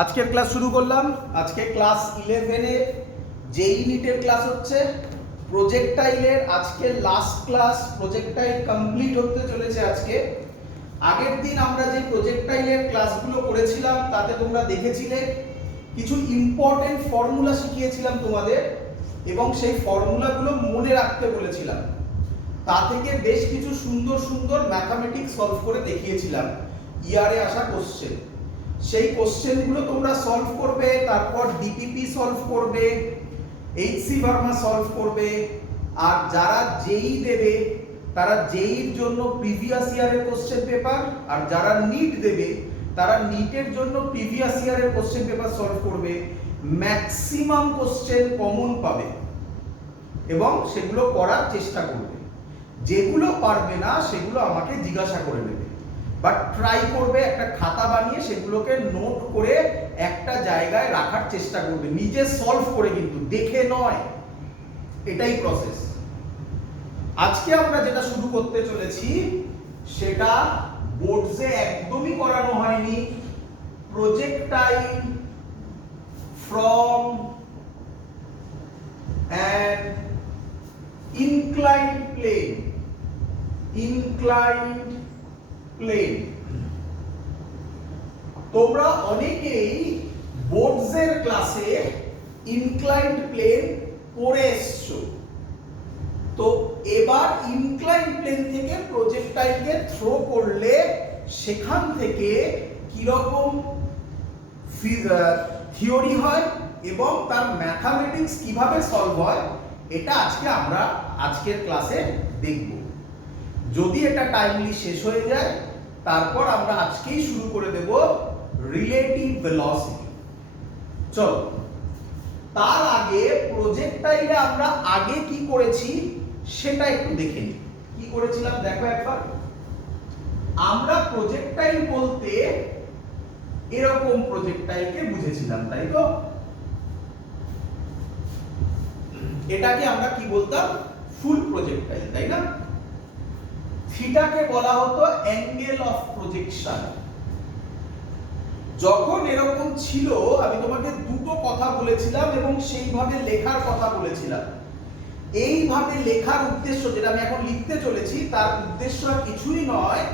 আজকের ক্লাস শুরু করলাম। আজকে ক্লাস 11 এর যেই নিটের ক্লাস হচ্ছে প্রজেক্টাইলের। আজকে লাস্ট ক্লাস, প্রজেক্টাইল কমপ্লিট হতে চলেছে আজকে। আগের দিন আমরা যে প্রজেক্টাইলের ক্লাসগুলো করেছিলাম তাতে তোমরা দেখেছিলে কিছু ইম্পর্টেন্ট ফর্মুলা শিখিয়েছিলাম তোমাদের, এবং সেই ফর্মুলাগুলো মনে রাখতে বলেছিলাম। তা থেকে বেশ কিছু সুন্দর সুন্দর ম্যাথমেটিক্স সলভ করে দেখিয়েছিলাম, ইয়ারে আসা কোশ্চেন। সেই কোশ্চেনগুলো তোমরা সলভ করবে, তারপর ডিপিপি সলভ করবে, এইচসি ভার্মা সলভ করবে। আর যারা জেই দেবে তারা জেইর জন্য প্রিভিয়াস ইয়ারের কোশ্চেন পেপার, আর যারা নিট দেবে তারা নিটের জন্য প্রিভিয়াস ইয়ারের কোশ্চেন পেপার সলভ করবে। ম্যাক্সিমাম কোশ্চেন কমন পাবে এবং সেগুলো করার চেষ্টা করবে। যেগুলো পারবে না সেগুলো আমাকে জিজ্ঞাসা করে নেবে, বাট ট্রাই করবে একটা খাতা বানিয়ে সেগুলোকে নোট করে একটা জায়গায় রাখার চেষ্টা করবে, নিজে সলভ করে, কিন্তু দেখে নয়। এটাই প্রসেস। আজকে আমরা যেটা শুরু করতে চলেছি সেটা বোর্ডসে একদমই করানো হয়নি। Projectile from an inclined plane. Inclined plane. তোমরা অনেকেই বোর্ডসের ক্লাসে ইনক্লাইন্ড প্লেন পড়ে এসছো, তো এবার ইনক্লাইন্ড প্লেন থেকে প্রজেক্টাইলকে থ্রো করলে সেখান থেকে কিরকম থিওরি হয় এবং তার ম্যাথামেটিক্স কিভাবে সলভ হয়, এটা আজকে আমরা আজকের ক্লাসে দেখব। যদি এটা টাইমলি শেষ হয়ে যায় তারপর আমরা আজকেই শুরু করে দেব রিলেটিভ ভেলোসিটি। চলো, তার আগে প্রজেক্টাইলে আমরা আগে কি করেছি সেটা একটু দেখে নিই। কি করেছিলাম দেখো একবার। আমরা প্রজেক্টাইল বলতে এরকম প্রজেক্টাইলকে বুঝেছিলাম, তাই তো? এটাকে আমরা কি বলতাম? ফুল প্রজেক্টাইল, তাই না? থিটাকে বলা হতো অ্যাঙ্গেল অফ প্রজেকশন। যখন এরকম ছিল আমি তোমাকে দুটো কথা বলেছিলাম এবং সেইভাবে লেখার কথা বলেছিলাম। এইভাবে লেখার উদ্দেশ্য, যেটা আমি এখন লিখতে চলেছি, তার উদ্দেশ্য আর কিছুই নয়,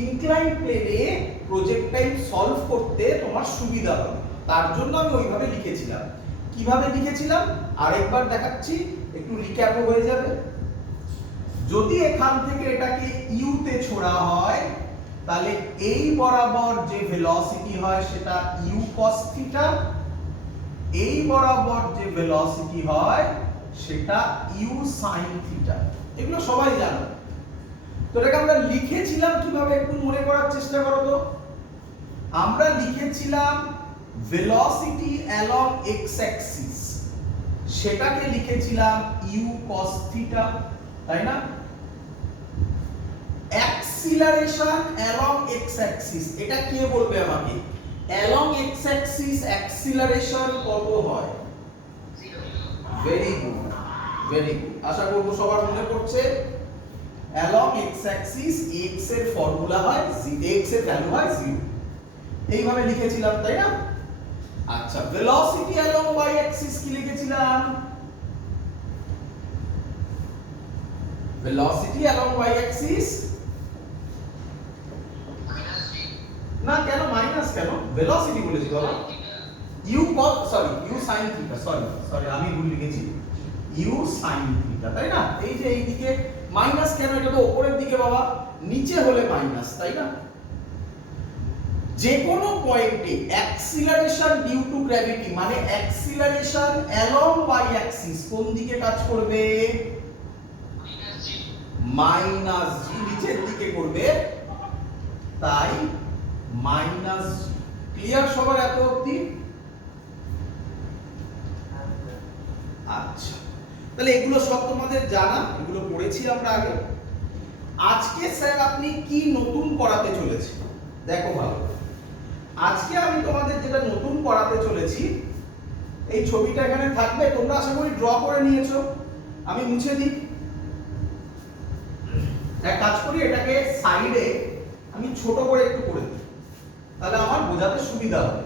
ইনক্লাইন্ড প্লেনে প্রজেক্টাইল সলভ করতে তোমার সুবিধা হবে, তার জন্য আমি ওইভাবে লিখেছিলাম। কিভাবে লিখেছিলাম আরেকবার দেখাচ্ছি, একটু রিক্যাপও হয়ে যাবে। যদি এখান থেকে এটাকে ইউ তে ছোড়া হয় তাহলে এই বরাবর যে ভেলোসিটি হয় সেটা ইউ cos থিটা, এই বরাবর যে ভেলোসিটি হয় সেটা ইউ sin থিটা। এগুলো সবাই জানো। তো এটাকে আমরা লিখেছিলাম কিভাবে একটু মনে করার চেষ্টা করো তো। আমরা লিখেছিলাম ভেলোসিটি অ্যালং এক্স অ্যাক্সিস, সেটাকে লিখেছিলাম ইউ cos থিটা, তাই না? অ্যাক্সিলারেশন অ্যালং এক্স অ্যাক্সিস, এটা কে বলবে আমাকে? অ্যালং এক্স অ্যাক্সিস অ্যাক্সিলারেশন কত হয়? Very good, very good. আশা করব সবার মনে পড়ছে। অ্যালং এক্স অ্যাক্সিস এক্স এর ফর্মুলা হয়, এক্স এর ভ্যালু হয় 0। এইভাবে লিখেছিলাম, তাই না? আচ্ছা, ভেলোসিটি অ্যালং ওয়াই অ্যাক্সিস কি লিখেছিলাম? ভেলোসিটি অ্যালং ওয়াই অ্যাক্সিস না, কেন মাইনাস, কেন ভেলোসিটি বলেছি বাবা? U cos, sorry u sin theta, sorry আমি ভুল লিখেছি, ইউ sin থিটা, তাই না? এই যে এইদিকে মাইনাস কেন? এটা তো উপরের দিকে বাবা, নিচে হলে মাইনাস, তাই না? যে কোনো পয়েন্টে অ্যাক্সিলারেশন ডিউ টু গ্র্যাভিটি মানে অ্যাক্সিলারেশন অ্যালং ওয়াই অ্যাক্সিস কোন দিকে কাজ করবে? মাইনাস জি, নিচের দিকে করবে, তাই মাইনাস জি। ক্লিয়ার সবার এত অবধি? আচ্ছা, তাহলে এগুলো সব তোমাদের জানা, এগুলো পড়েছি আমরা আগে। আজকে স্যার আপনি কি নতুন পড়াতে চলেছে দেখো ভালো। আজকে আমি তোমাদের যেটা নতুন পড়াতে চলেছি, এই ছবিটা এখানে থাকবে, তোমরা আশা করি ড্র করে নিয়েছো। আমি মুছে দিই, এক কাজ করি, এটাকে সাইডে আমি ছোট করে একটু করে দিই, তাহলে আমার বোঝাতে সুবিধা হবে।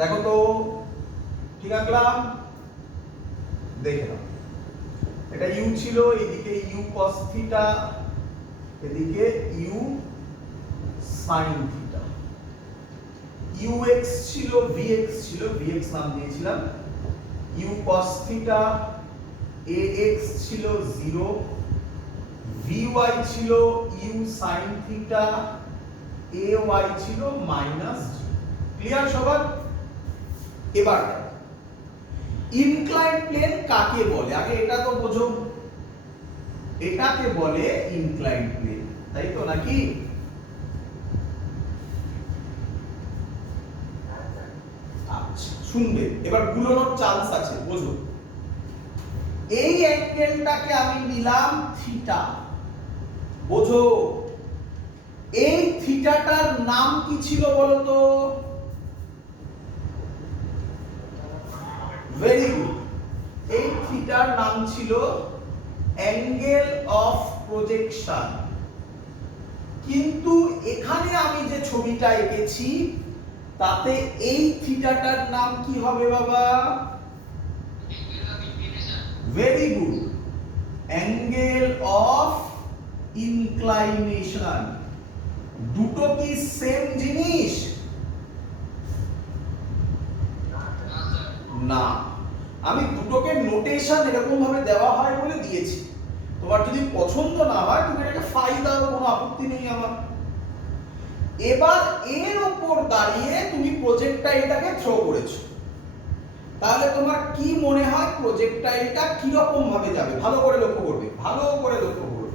দেখো তো ঠিক আঁকলাম, দেখে নাও। এটা ইউ ছিল, এদিকে ইউ cos থিটা, এদিকে u sin theta. U x ছিল, ভি এক্স ছিল, ভি এক্স নাম দিয়েছিলাম। U cos theta, a x ছিল 0, ভি ওয়াই ছিল u sin theta, a y ছিল মাইনাস। ক্লিয়ার সবার? এবার ইনক্লাইন্ড প্লেন কাকে বলে আগে এটা তো বোঝো। এটাকে বলে ইনক্লাইন্ড প্লেন, তাই তো নাকি? আচ্ছা শুনবে, এবার গুলোনোর চান্স আছে, বোঝো। এই অ্যাঙ্গেলটাকে আমি নিলাম থিটা, বোঝো। এই থিটাটার নাম কি ছিল বলো তো? Very good. এই থিটার নাম ছিল অ্যাঙ্গেল অফ প্রজেকশন। কিন্তু এখানে আমি যে ছবিটা এঁকেছি তাতে এই থিটাটার নাম কি হবে বাবা? Very good, angle of inclination. দুটো কি সেম জিনিস? না, আমি দুটোকে নোটেশন এরকম ভাবে দেওয়া হয় বলে দিয়েছি। তোমার যদি পছন্দ না হয় তুমি এটাকে ফাই দাও, কোনো আপত্তি নেই আমার। এবার এর উপর দাঁড়িয়ে তুমি প্রজেক্টাইলটাকে থ্রো করেছো, তাহলে তোমার কি মনে হয় প্রজেক্টাইলটা কি রকম ভাবে যাবে? ভালো করে লক্ষ্য করবে, ভালো করে লক্ষ্য করবে।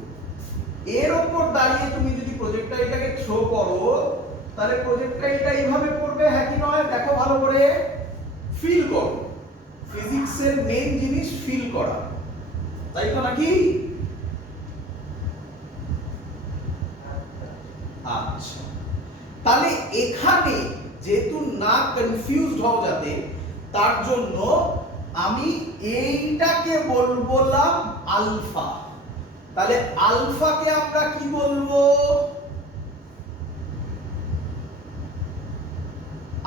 এর উপর দাঁড়িয়ে তুমি যদি প্রজেক্টাইলটাকে থ্রো করো তাহলে প্রজেক্টাইলটা এইভাবে পড়বে, হ্যাঁ কি নয়? দেখো ভালো করে, ফিল করো। ফিজিক্সের মেইন জিনিস ফিল করা, তাই তো নাকি? আচ্ছা, তাহলে এখানে যেহেতু না কনফিউজড হও যাতে, তার জন্য আমি এইটাকে বলবো আলফা। তাহলে আলফাকে আমরা কি বলবো?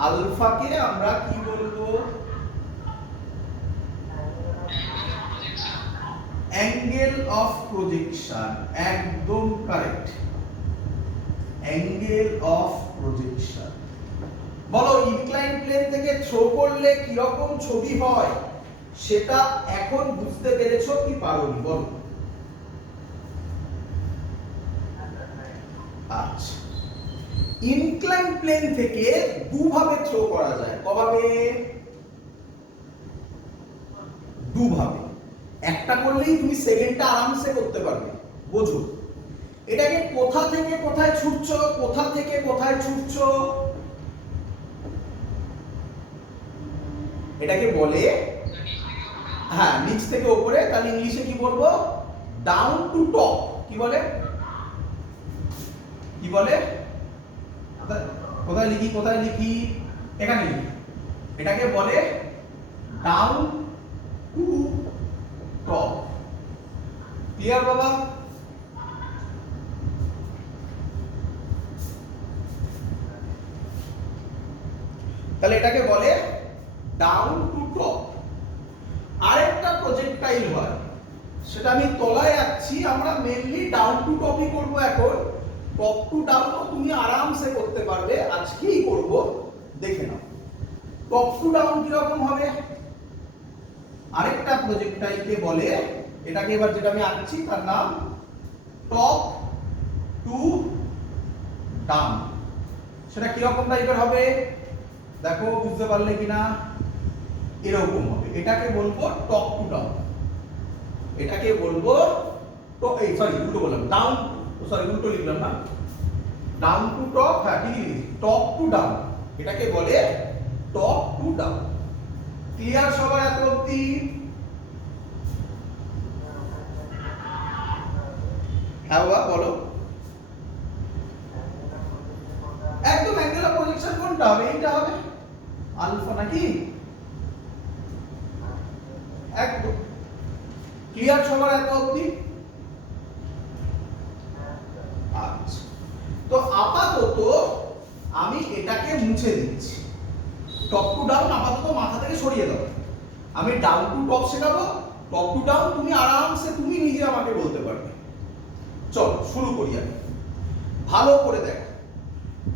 আলফাকে আমরা কি বলবো? Angle of projection. একদম কারেক্ট, অ্যাঙ্গেল অফ প্রজেকশন। বলো ইনক্লাইন প্লেন থেকে থ্রো করলে কি রকম ছবি হয় সেটা এখন বুঝতে পেরেছো কি পারোনি বলো? আচ্ছা, ইনক্লাইন প্লেন থেকে দুভাবে থ্রো করা যায়। কভাবে? দুভাবে। একটা করলেই তুমি সেকেন্ডটা আরামসে করতে পারবে, বোঝো। এটাকে কোথা থেকে কোথায় ছুটছো, কোথা থেকে কোথায় ছুটছো, এটাকে বলে, হ্যাঁ নিচ থেকে উপরে। তাহলে ইংলিশে কি বলবো? Down to top. কি বলে? কি বলে? কোথায় লিখি, কোথায় লিখি? এখানে লিখি। এটাকে বলে ডাউন টু টপ। ক্লিয়ার বাবা? তাহলে এটাকে বলে ডাউন টু টপ। আরেকটা প্রজেক্টাইল হয়, সেটা আমি তলায় যাচ্ছি, আমরা মেইনলি ডাউন টু টপই করব এখন। টপ টু ডাউন তুমি আরামসে করতে পারবে, আজকেই করব, দেখে নাও। টপ টু ডাউন কি রকম হবে? আরেকটা প্রজেক্টাইলকে বলে, এটাকে এবার যেটা আমি আঁকছি তার নাম টপ টু ডাউন। সেটা কি রকম টাইপের হবে দেখো, বুঝতে পারলে কিনা? এরকম হবে। এটাকে বলবো টপ টু ডাউন। এটাকে বলবো উল্টো বললাম, ডাউন, উল্টো লিখলাম না, ডাউন টু টপ। হ্যাঁ ঠিকই লিখেছি, টপ টু ডাউন। এটাকে বলে টপ টু ডাউন। ক্লিয়ার সবার এত অবধি? হ্যাঁ বাবা বলো। একদম অ্যাঙ্গেল অফ প্রজেকশন কোনটা হবে? এইটা হবে, আলফা নাকি? একদম ক্লিয়ার সবার এত অবধি? আচ্ছা, তো আপাতত আমি এটাকে মুছে দিচ্ছি। টপ টু ডাউন আপাতত মাথা থেকে সরিয়ে দাও। আমি ডাউন টু টপ শেখাবো, টপ টু ডাউন তুমি আরামসে তুমি নিজে আমাকে বলতে পারবে। চল শুরু করি। আমি ভালো করে দেখ,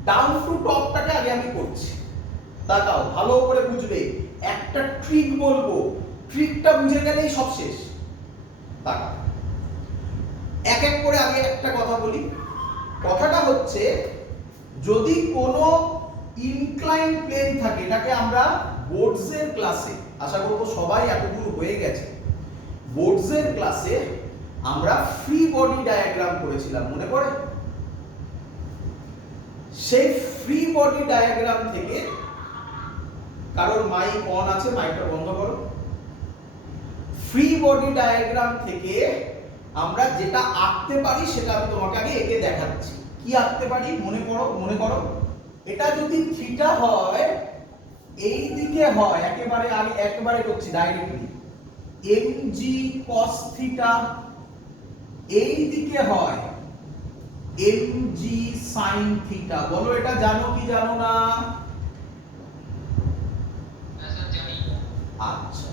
ডাউন টু টপটাকে আগে আমি করছি, তাকাও ভালো করে বুঝবে। একটা ট্রিক বলবো, ট্রিকটা বুঝে গেলেই সব শেষ। তাকাও এক এক করে আগে একটা কথা বলি। কথাটা হচ্ছে, যদি কোনো ইনক্লাইন প্লেন থাকে, এটাকে আমরা বোর্ডসের ক্লাসে, আশা করবো সবাই এতদূর হয়ে গেছে, বোর্ডসের ক্লাসে আমরা ফ্রি বডি ডায়াগ্রাম করেছিলাম, মনে পড়ে? সেই ফ্রি বডি ডায়াগ্রাম থেকে, কারোর মাইক অন আছে, মাইকটা বন্ধ করো। ফ্রি বডি ডায়াগ্রাম থেকে আমরা যেটা আঁকতে পারি সেটা আমি তোমাকে আগে এঁকে দেখাচ্ছি। কি আঁকতে পারি মনে করো, এটা যদি থিটা হয়, এই দিকে হয়, একেবারে করছি ডাইরেক্টলি, mg cos থিটা, এই দিকে হয় mg sin থিটা। বলো এটা জানো কি জানো না? আচ্ছা,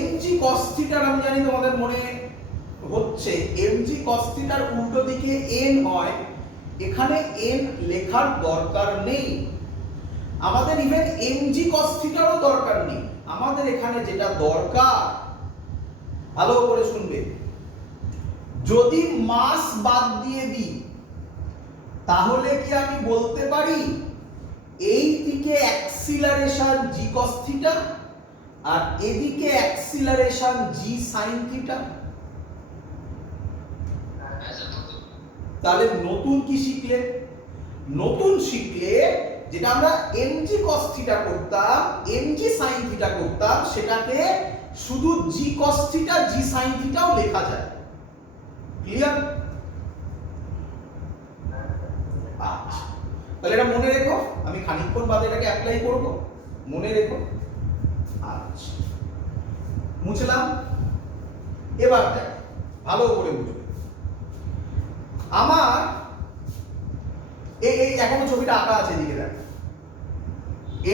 mg cos থিটার আমি জানি তোমাদের মনে হচ্ছে mg cos থিটার উল্টো দিকে n হয়, এখানে n লেখার দরকার নেই আমাদের, ইভেন mg cos থিটারও দরকার নেই আমাদের। এখানে যেটা দরকার, ভালো করে শুনবে, যদি মাস বাদ দিয়ে দিই তাহলে কি আমি বলতে পারি এই দিকে অ্যাক্সিলারেশন g cos থিটা আর এদিকে অ্যাক্সিলারেশন g sin থিটা? তাহলে নতুন কি শিখলে? নতুন শিখলে যেটা আমরা mg cos থিটা করতাম, mg sin থিটা করতাম, সেটাকে শুধু g cos theta g sin থিটাও লেখা যায়। ক্লিয়ার? আচ্ছা, তাহলে এটা মনে রেখো, আমি খানিকক্ষণ বাদে এটাকে অ্যাপ্লাই করব, মনে রেখো। আচ্ছা, মুছলাম। এবার দেখ, ভালো করে বুঝবে। আমার এই এখনো ছবিটা আঁকা আছে, এদিকে দেখ,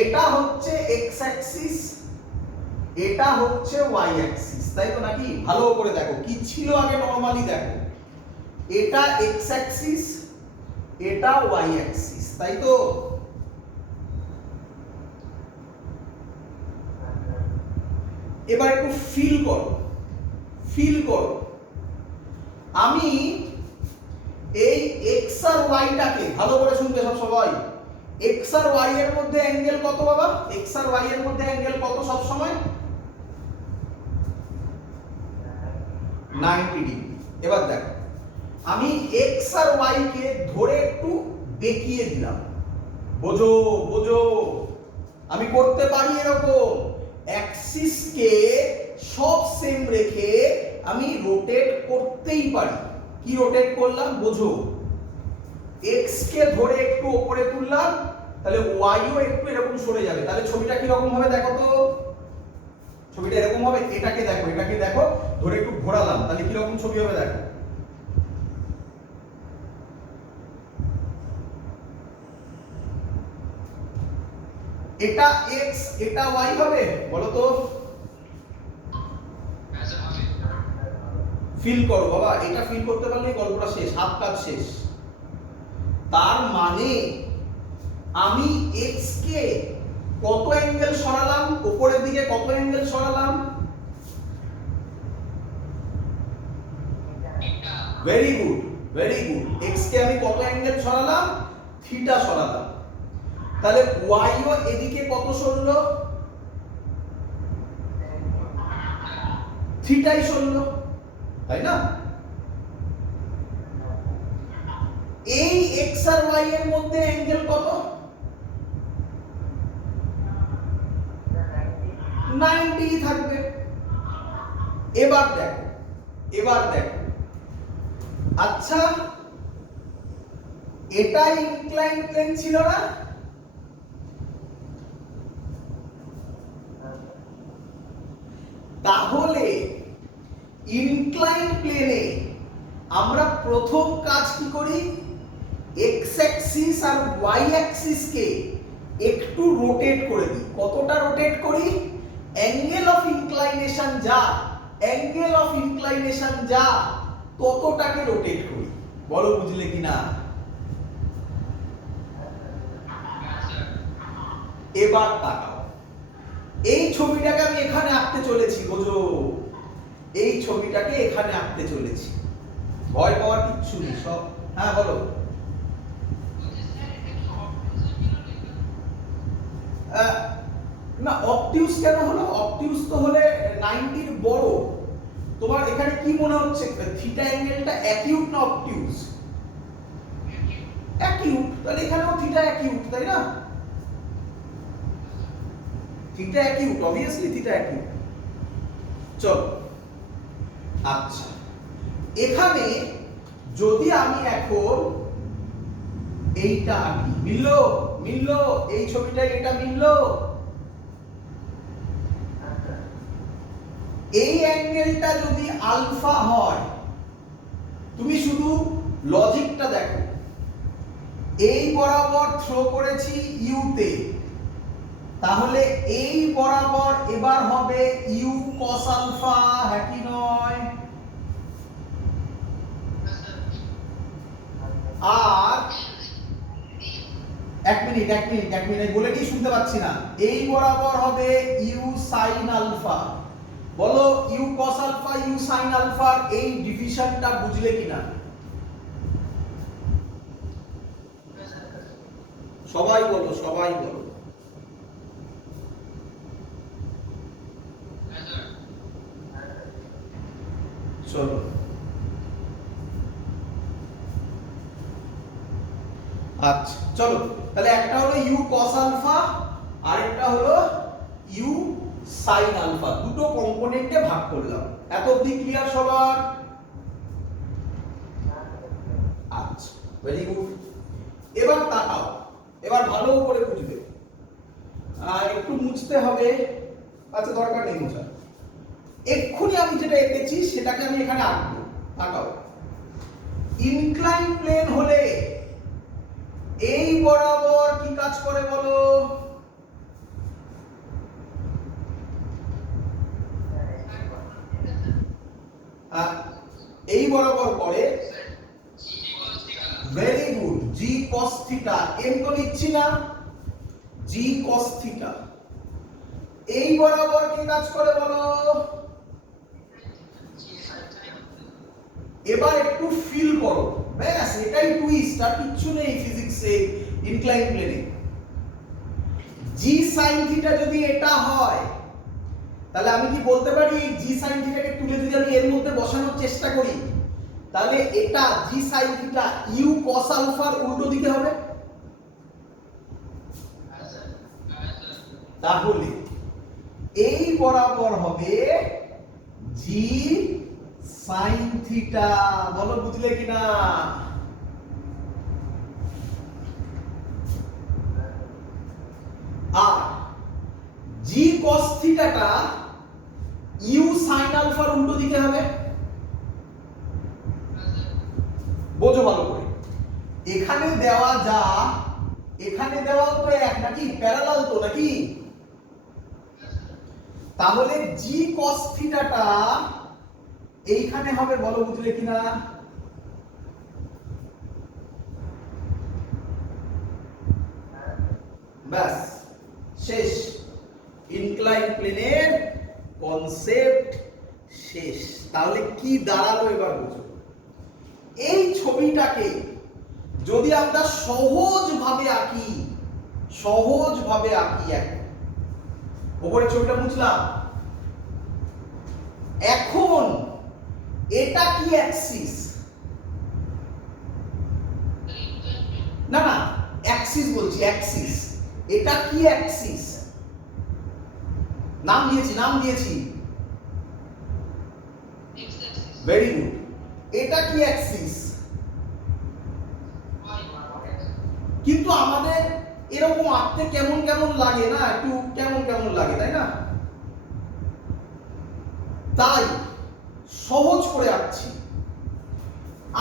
এটা হচ্ছে এক্স অ্যাক্সিস, এটা হচ্ছে ওয়াই অ্যাক্সিস, তাই তো নাকি? ভালো করে দেখো কি ছিল আগে, নরমালি দেখো, এটা এক্স অ্যাক্সিস, এটা ওয়াই অ্যাক্সিস, তাই তো? এবার একটু ফিল করো, আমি এই এক্স আর ওয়াইটাকে, ভালো করে শুনবে সব সবাই, এক্স আর ওয়াই এর মধ্যে অ্যাঙ্গেল কত বাবা? এক্স আর ওয়াই এর মধ্যে অ্যাঙ্গেল কত সব সময়? 90 ডিগ্রি। এবার দেখো, আমি এক্স আর ওয়াই কে ধরে একটু বেঁকিয়ে দিলাম, বোঝো, আমি করতে পারি এরকম, অ্যাক্সিস কে সব সেম রেখে আমি রোটেট করতেই পারি। কি রোটেট করলাম বোঝো, এক্স কে ধরে একটু উপরে তুললাম, তাহলে ওয়াইও একটু এরকম সরে যাবে। তাহলে ছবিটা কি রকম হবে দেখো তো, ছবিটা এরকম হবে। এটাকে দেখো, ধরে একটু ঘোরালাম, তাহলে কি রকম ছবি হবে দেখো। এটা এক্স, এটা ওয়াই হবে, বলো তো? ফিল করো বাবা, এটা ফিল করতে পারলে গল্পটা শেষ, হাত কাজ শেষ। তার মানে আমি এক্স কে কত অ্যাঙ্গেল সরালাম, উপরের দিকে কত অ্যাঙ্গেল সরালাম? ভেরি গুড, এক্স কে আমি কত অ্যাঙ্গেল সরালাম? থিটা সরালাম। তাহলে ওয়াই ও এদিকে কত সরলো? থিটাই সরলো, তাই না? এই এক্স আর ওয়াই এর মধ্যে অ্যাঙ্গেল কত? 90 থাকবে। এবার দেখো, আচ্ছা, এটা ইনক্লাইন প্লেন ছিল না? তাহলে ইনক্লাইন প্লেনে আমরা প্রথম কাজ কি করি? এক্স অ্যাক্সিস আর ওয়াই অ্যাক্সিস কে একটু রোটেট করে দিই। কতটা রোটেট করি? অ্যাঙ্গেল অফ ইনক্লাইনেশন যা, অ্যাঙ্গেল অফ ইনক্লাইনেশন যা, ততটাকে রোটেট করি। বলো বুঝলে কিনা? এবার তাকাও, এই ছবিটাকে আমি এখানে আঁকতে চলেছি, বোঝো? এই ছবিটাকে এখানে আঁকতে চলেছি, ভয় পাওয়ার কিচ্ছু নেই সব। হ্যাঁ বলো। না অবটিউস কেন হলো? অবটিউস তো হলে 90 এর বড়। তোমার এখানে কি মনে হচ্ছে থিটা অ্যাঙ্গেলটা অ্যাকিউট না অবটিউস? অ্যাকিউট, তাহলে এখানেও থিটা অ্যাকিউট, তাই না? Theta acute, obviously theta acute. চলো আচ্ছা, এখানে যদি আমি এখন এইটা আঁকি, মিললো? মিললো? এই ছবিটা এটা মিললো? এই অ্যাঙ্গেলটা যদি আলফা হয়, তুমি শুধু লজিকটা দেখো, এই বরাবর থ্রো করেছি ইউ তে, তাহলে এই বরাবর এবার হবে ইউ কস আলফা, হ্যাঁ কি নয়? আর এক মিনিট বলে কি শুনতে পাচ্ছি না। এই বরাবর হবে ইউ সাইন আলফা। বলো u cos alpha u sine আলফার এই ডিভিশনটা বুঝলে কিনা? সবাই বলো, সবাই বলো। চলো আচ্ছা, চলো তাহলে একটা হলো ইউ কস আলফা আর একটা হলো ইউ সাইন আলফা, দুটো কম্পোনেন্টে ভাগ করলাম। এত অবধি ক্লিয়ার সবার? আচ্ছা, ভেরি গুড। এবার তাকাও, এবার ভালো করে বুঝবে। একটু মুছতে হবে, আচ্ছা দরকার নেই মুছা। এক্ষুনি আমি যেটা এঁকেছি সেটাকে আমি এখানে আঁকবো। তাকাও, ইনক্লাইন প্লেন হলে এই বরাবর কি কাজ করে বলো? এই বরাবর করে ভেরি গুড, জি কস থিটা। এম তো লিখছি না, জি কস থিটা। এই বরাবর কি কাজ করে বলো? এবার একটু ফিল করো, ব্যাস এটাই টুইস্ট, আর কিচ্ছু নেই ফিজিক্সে ইনক্লাইন প্লেনে। জি সাইন থিটা যদি এটা হয়, তাহলে আমি কি বলতে পারি জি সাইন থিটাকে তুলে যদি আমি এর মধ্যে বসানোর চেষ্টা করি, তাহলে এটা জি সাইন থিটা ইউ কস আলফার উল্টো দিকে হবে। তাহলে এই বরাবর হবে জি সাইন থিটা। বলো বুঝলে কিনা? আর জি কস থিটাটা ইউ সাইন আলফার উল্টো দিকে হবে। বোঝো ভালো করে, এখানে দেওয়া যা এখানে দেওয়াও তো এক নাকি, প্যারালাল তো নাকি? তাহলে জি কস থিটাটা এইখানে হবে। বলো বুঝলে কিনা? ব্যাস শেষ, ইনক্লাইন প্লেনের কনসেপ্ট শেষ। তাহলে কি দাঁড়ালো এবার বুঝো। এই ছবিটাকে যদি আমরা সহজভাবে আঁকি, উপরে ছবিটা বুঝলাম। এখন এটা কি অ্যাক্সিস? না না, অ্যাক্সিস বলছি, অ্যাক্সিস। এটা কি অ্যাক্সিস? নাম দিয়েছি। Very good. এটা কি অ্যাক্সিস? কিন্তু আমাদের এরকম আঁকতে কেমন কেমন লাগে না, একটু কেমন লাগে, তাই না? তাই সহজ করে আঁকছি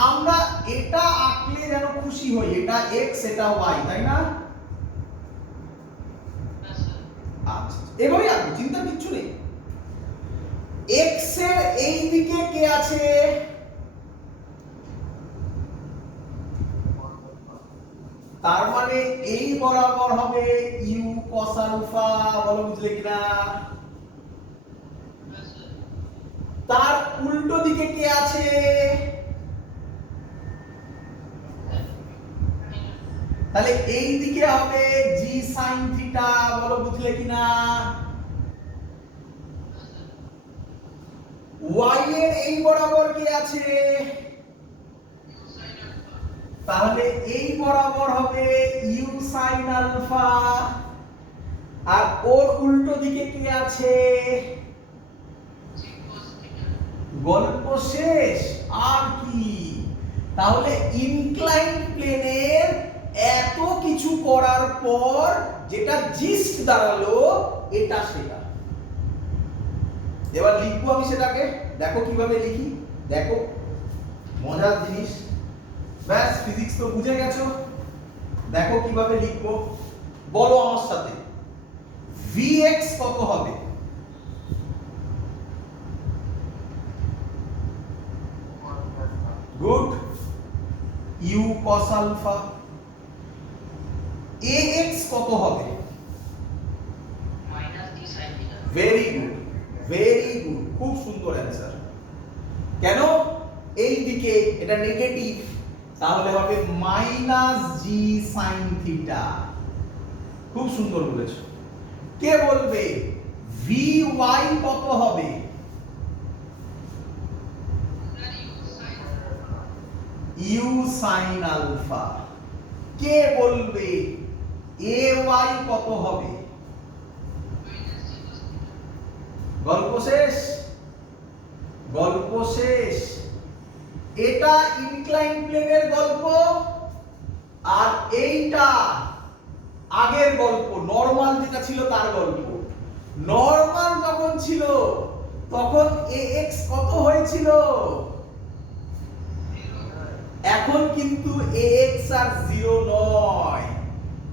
আমরা। এটা আঁকলে যেন খুশি হই, এটা এক্স এটা ওয়াই, তাই না? আচ্ছা এভাবেই আঁকবো, চিন্তার কিচ্ছু নেই। এক্স এর এই দিকে কে আছে? তার মানে এই বরাবর হবে ইউ কস আলফা, বলো বুঝলে কিনা? তার উল্টো দিকে কে আছে? তাহলে এই দিকে হবে জি সাইন থিটা, বলো বুঝলে কিনা? ওয়াই এর এই বরাবর কে আছে? তাহলে এই বরাবর হবে ইউ সাইন আলফা, আর ওর উল্টো দিকে কি আছে? গল্প শেষ আর কি। তাহলে ইনক্লাইন্ড প্লেনের এত কিছু করার পর যেটা জিস্ট দাঁড়ালো এটা সেটা। এবার লিখবো আমি সেটাকে, দেখো কিভাবে লিখি, দেখো মজার জিনিস। ব্যাস ফিজিক্স তো বুঝে গেছো, দেখো কিভাবে লিখবো, বলো আমার সাথে। Vx কত হবে? গুড, u cos আলফা। Ax কত হবে? ভেরি গুড, ভেরি গুড, খুব সুন্দর অ্যান্সার। কেন? এই দিকে এটা নেগেটিভ, তাহলে হবে মাইনাস জি সাইন থিটা। খুব সুন্দর বলেছো। কে বলবে ভি ওয়াই কত হবে? U sine alpha. কে বলবে এ ওয়াই কত হবে? গল্প শেষ, গল্প শেষ। এটা ইনক্লাইন প্লেনের গল্প, আর এইটা আগের গল্প, নরমাল যেটা ছিল তার গল্প। নরমাল যখন ছিল তখন ax কত হয়েছিল? এখন কিন্তু ax আর 0 নয়।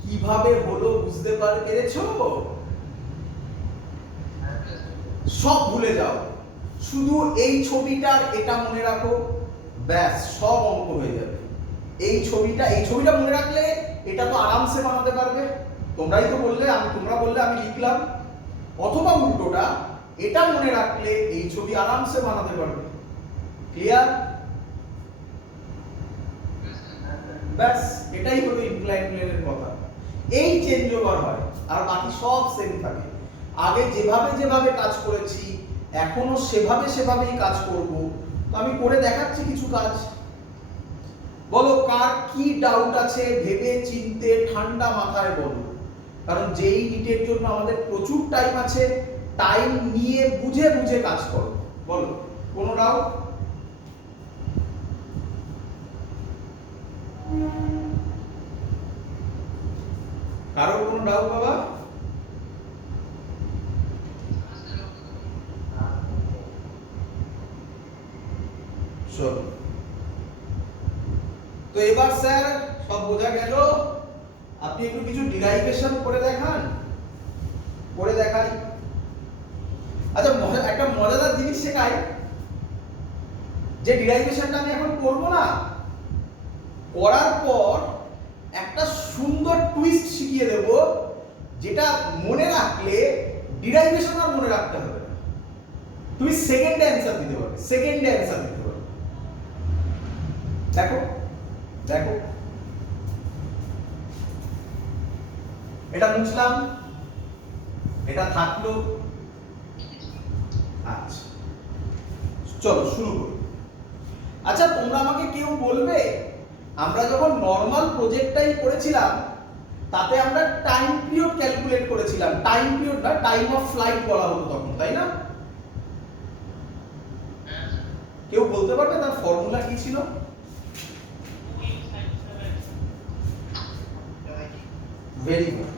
কিভাবে হলো বুঝতে পেরেছো? সব ভুলে যাও, শুধু এই ছবিটার এটা মনে রাখো, ব্যাস সব অঙ্ক হয়ে যাবে। এই ছবিটা মনে রাখলে এটা তো আরামসে বানাতে পারবে। তোমরা বললে আমি লিখলাম, অথবা উল্টোটা, এটা মনে রাখলে এই ছবি আরামসে বানাতে পারবে। ক্লিয়ার? ব্যাস এটাই হলো ইনক্লাইন প্লেনের কথা। এই চেঞ্জ ওভার হয়, আর বাকি সব সেম থাকে। আগে যেভাবে কাজ করেছি এখনো সেভাবেই কাজ করব। তো আমি করে দেখাচ্ছি কিছু কাজ। বলো কার কি ডাউট আছে, ভেবে চিন্তে ঠান্ডা মাথায় বলো, কারণ যেই নিটের জন্য আমাদের প্রচুর টাইম আছে। টাইম নিয়ে বুঝে বুঝে কাজ করো। বলো কোনো ডাউট? কারো কোনো ডাউট বাবা? চলো, তো এবার স্যার সব বোঝা গেল। আপনি একটু কিছু ডিরাইভেশন করে দেখান, করে দেখাই। আচ্ছা একটা মজাদার জিনিস শেখাই, যে ডিরাইভেশনটা আমি এখন করব না, করার পর একটা সুন্দর টুইস্ট শিখিয়ে দেব, যেটা মনে রাখলে ডিরাইভেশন আর মনে রাখতে হবে না, তুমি সেকেন্ডে অ্যান্সার দিতে পারবে, সেকেন্ডে অ্যান্সার দিতে পারবে। দেখো দেখো, এটা মুছলাম, এটা থাকলো। আচ্ছা চলো শুরু করি। আচ্ছা তোমরা আমাকে কেউ বলবে, আমরা যখন নরমাল প্রজেক্টটাই করেছিলাম তাতে আমরা টাইম পিরিয়ড ক্যালকুলেট করেছিলাম, টাইম পিরিয়ড না, টাইম অফ ফ্লাইট বলা হতো তখন, তাই না? কেউ বলতে পারবে তার ফর্মুলা কি ছিল? Very good.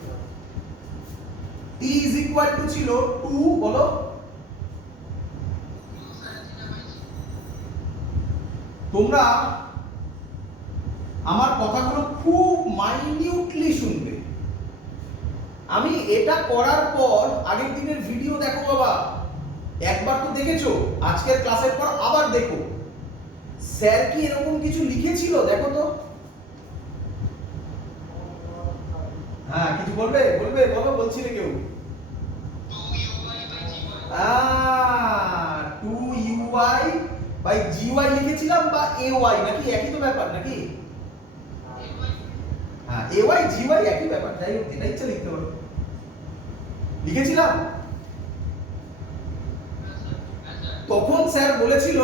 t is equal to ছিল 2, বলো তোমরা আমার কথাগুলো খুব মাইনিউটলি শুনবে। আমি এটা করার পর আগের দিনের ভিডিও দেখো বাবা, একবার তো দেখেছো, আজকের ক্লাসের পর আবার দেখো স্যার কি এরকম কিছু লিখেছিল দেখো তো। হ্যাঁ কিছু বলবে বলবে বলো, বলছিলে কেউ? 2uy বাই gy লিখেছিলাম বা ay নাকি একই তো ব্যাপার নাকি? হ্যাঁ ay gy একই ব্যাপার, যাই হোক যেটা ইচ্ছা লিখতে পারো। লিখেছিলাম তখন স্যার বলেছিল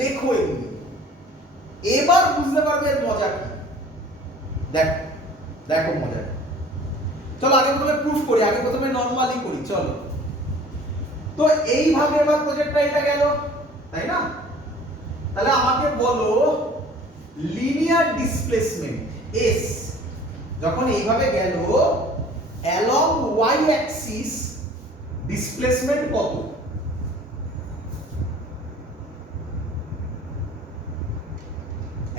লেখো এগুলি। এবার বুঝতে পারবে এর মজা কি। দেখো দেখো মজা। চলো আগে প্রথমে প্রুফ করি, আগে প্রথমে নরমালি করি চলো। তো এইভাবে এবার প্রজেক্টটা এটা গেল, তাই না? তাহলে আমাকে বলো লিনিয়ার ডিসপ্লেসমেন্ট s যখন এইভাবে গেল along y axis ডিসপ্লেসমেন্ট কত?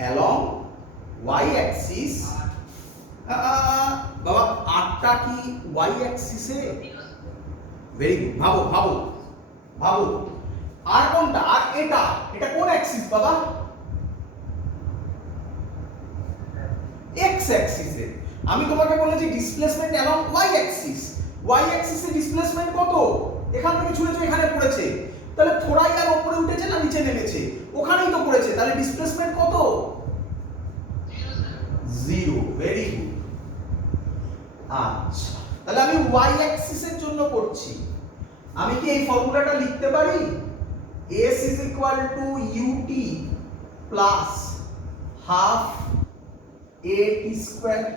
along y axis বাবা আটটা কি y axis এ? ভেরি গুড, ভাবো ভাবো ভাবো। আর কোনটা? আর এটা এটা কোন অ্যাক্সিস বাবা? x অ্যাক্সিস এ। আমি তোমাকে বলেছি displacement along y axis. y অ্যাক্সিসে ডিসপ্লেসমেন্ট কত? এখান থেকে ছুঁড়েছো এখানে পড়েছে, তাহলে থোড়াই আর উপরে উঠেছে না নিচে নেমেছে? ওখানেই তো পড়েছে, তাহলে ডিসপ্লেসমেন্ট কত? 0। Very good. আচ্ছা তাহলে আমি y অ্যাক্সিসের জন্য করছি, আমি কি এই ফর্মুলাটা লিখতে পারি? s is equal to ut plus half at square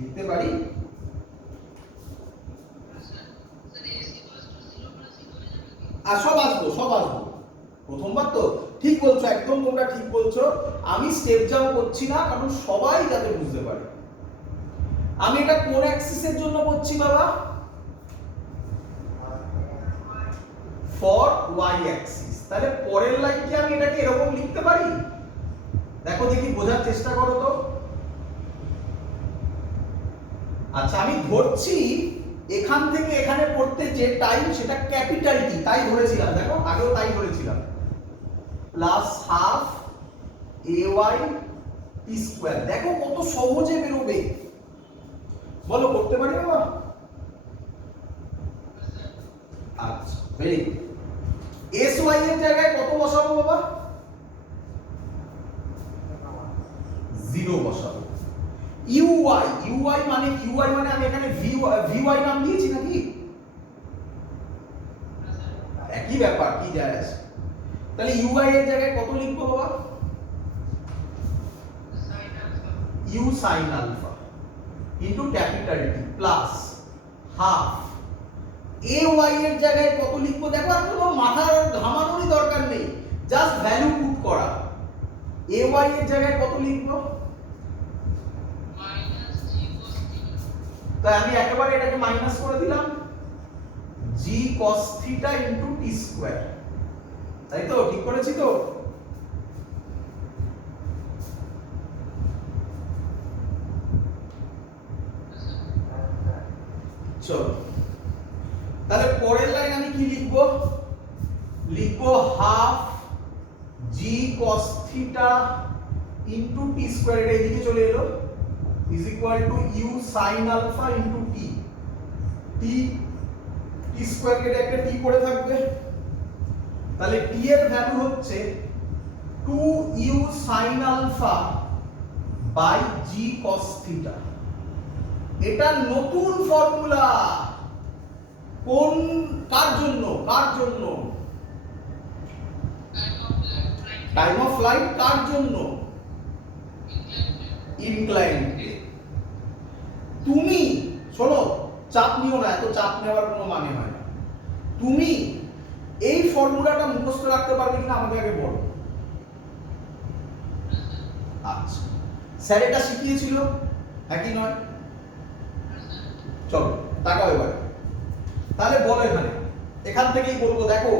লিখতে পারি? আর সব আসবো প্রথমবার তো। ঠিক বলছো, একদম তোমরা ঠিক বলছো। আমি স্টেপ জাম্প করছি না, কারণ সবাই যাতে বুঝতে পারে। আমি এটা কোন অ্যাক্সিসের জন্য করছি বাবা? For y Axis. তাহলে পরের লাইন কি আমি এটাকে এরকম লিখতে পারি? দেখো দেখি বোঝার চেষ্টা করো তো। আচ্ছা আমি ধরছি এখান থেকে এখানে পড়তে যে টাইম সেটা ক্যাপিটাল টি, তাই ধরেছিলাম, দেখো আগেও তাই ধরেছিলাম, প্লাস হাফ ay টি স্কয়ার। দেখো কত সহজে বেরোবে, বলো করতে পারি বাবা? আচ্ছা ভেরি গুড। sy এর জায়গায় কত বসাবো বাবা? 0 বসাবো। uy মানে আমি এখানে vy নাম দিয়েছি নাকি? একই ব্যাপার, কি যায় আসে। তাহলে uy এর জায়গায় কত লিখবো বাবা? u sin alpha into capital T plus half ay এর জায়গায় কত লিখবো? দেখো আর কোনো মাথার ঘামানোরই দরকার নেই, জাস্ট ভ্যালু পুট করা। ay এর জায়গায় কত লিখবো? তাই আমি একেবারে এটাকে মাইনাস করে দিলাম, g cos theta into t square। তাই তো? ঠিক করেছি তো? চলো তাহলে পরের লাইন আমি কি লিখবো? লিখবো half g cos theta into t square, এটা এদিকে চলে এলো, is equal to u sin alpha into t। t square কেটে একটা t পড়ে থাকবে, তাহলে t এর ভ্যালু হচ্ছে 2u sin alpha by g cos theta। এটা নতুন ফর্মুলা। কোন কার জন্য? Time of flight. কার জন্য? Inclined plane. তুমি শোনো, চাপ নিও না, এত চাপ নেওয়ার কোনো মানে হয় না। তুমি এই ফর্মুলাটা মুখস্থ রাখতে পারবে কিনা আমাকে আগে বলো। আচ্ছা স্যার এটা শিখিয়েছিল, হ্যাঁ কি নয়? চলো তাকাও এবার। তাহলে বলো এখান থেকেই বলবো, দেখো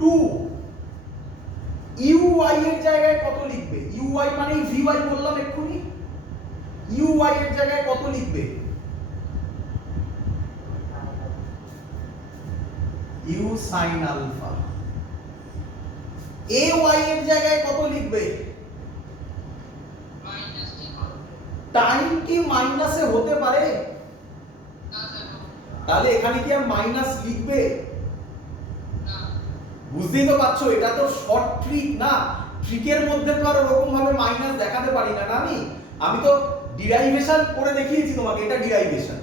2 uy এর জায়গায় কত লিখবে? uy মানে vy বললাম এক্ষুনি। uy এর জায়গায় কত লিখবে? U sine alpha. A y এর জায়গায় কত লিখবে? টাইম কি মাইনাসে হতে পারে? তাহলে এখানে কি আর মাইনাস লিখবে? বুঝতেই তো পারছো, এটা তো শর্ট ট্রিক না। ট্রিকের মধ্যে তো আর ওরকম ভাবে মাইনাস দেখাতে পারি না। আমি তো ডিরাইভেশন করে দেখিয়েছি তোমাকে, এটা ডিরাইভেশন।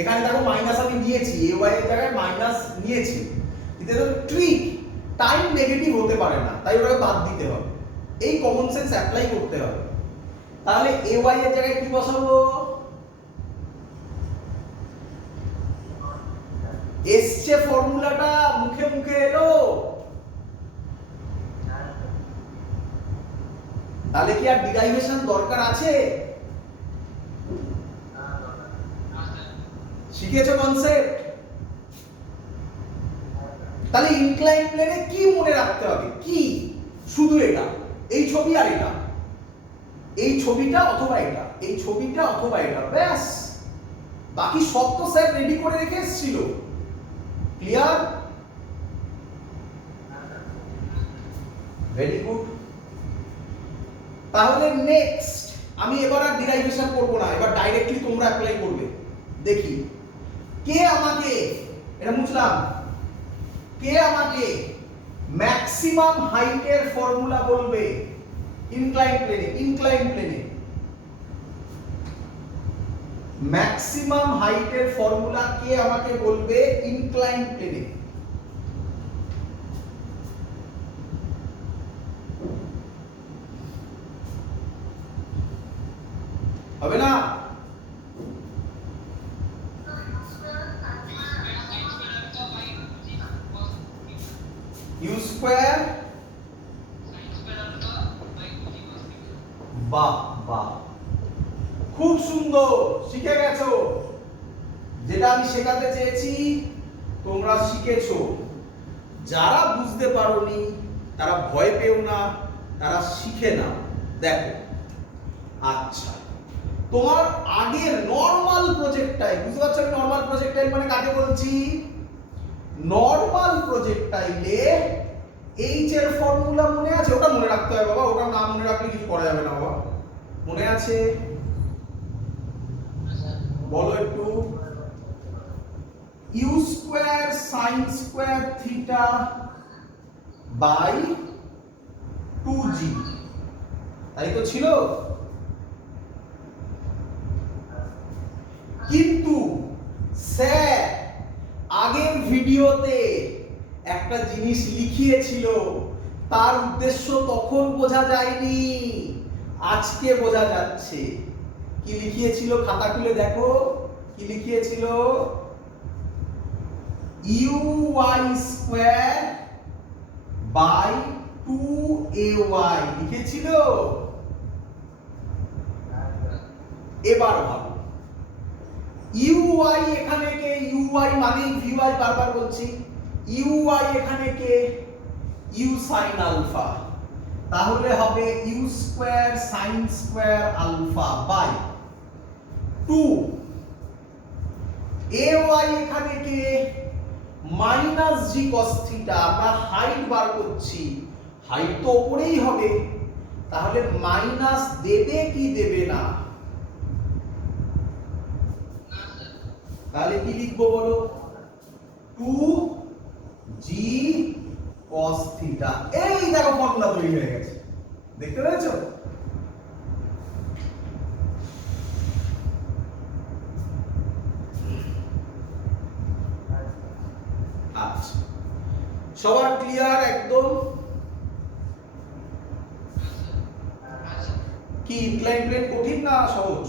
এখানে দেখো মাইনাস আমি নিয়েছি, এ ওয়াই এর জায়গায় মাইনাস নিয়েছি, কিন্তু এটা ট্রিক। টাইম নেগেটিভ হতে পারে না, তাই ওটাকে বাদ দিতে হবে। এই কমন সেন্স অ্যাপ্লাই করতে হবে। তাহলে এ ওয়াই এর জায়গায় কি বসাবো? এসছে ফর্মুলাটা মুখে মুখে এলো। তাহলে কি আর ডিরাইভেশন দরকার আছে? শিখেছো কনসেপ্ট? তাহলে ইনক্লাইন প্লেনে কি মনে রাখতে হবে? কি শুধু এটা, এই ছবি আর এটা, এই ছবিটা অথবা এটা, এই ছবিটা অথবা এটা, ব্যাস। বাকি সব তো স্যার রেডি করে রেখে এসেছিল। ক্লিয়ার? Very good. তাহলে নেক্সট আমি এবার আর ডিরাইভেশন করব না, এবার ডাইরেক্টলি তোমরা অ্যাপ্লাই করবে। দেখি কে আমাকে, এটা মুছলাম, কে আমাকে ম্যাক্সিমাম হাইটের ফর্মুলা বলবে ইনক্লাইন প্লেনে? ইনক্লাইন প্লেনে ম্যাক্সিমাম হাইটের ফর্মুলা কে আমাকে বলবে ইনক্লাইন প্লেনে? হবে না? ইউ স্কয়ার, বাহ বাহ, খুব সুন্দর, শিখে গেছো। যেটা আমি শেখাতে চেয়েছি তোমরা শিখেছো। যারা বুঝতে পারোনি তারা ভয় পেও না, তারা শিখে নাও। দেখো, আচ্ছা, তোমার আগের নরমাল প্রজেক্টাইল, বুঝতে পারছো আমি নরমাল প্রজেক্টাইল মানে কাকে বলছি? নরমাল প্রজেক্টাইলে এইচ এর ফর্মুলা মনে আছে? ওটা মনে রাখতে হবে বাবা, ওটা না মনে রাখলে কিছু করা যাবে না বাবা। মনে আছে? বলো একটু। U square sine square theta by 2g, তাই তো ছিল। কিন্তু স্যার আগের ভিডিওতে একটা জিনিস লিখিয়েছিল, তার উদ্দেশ্য তখন বোঝা যায়নি, আজকে বোঝা যাচ্ছে। কি লিখিয়েছিল? খাতা খুলে দেখো কি লিখিয়েছিল। uy স্কয়ার বাই 2ay লিখেছিল। এবার ভাবো, uy এখানে কে? uy মানে vy, বারবার বলছি। uy এখানে কে? u sin alpha. তাহলে হবে u square sin square alpha by 2। ay এখানে কে? Minus g cos theta. আমরা হাইট বার করছি, হাইট তো উপরেই হবে, তাহলে মাইনাস দেবে কি দেবে না? তাহলে কি লিখবো বলো? 2g cos theta. এই দেখো ফর্মুলা তৈরি হয়ে গেছে, দেখতে পেয়েছো? আচ্ছা, সবার ক্লিয়ার একদম? কি ইনক্লাইন প্লেন কঠিন না সহজ?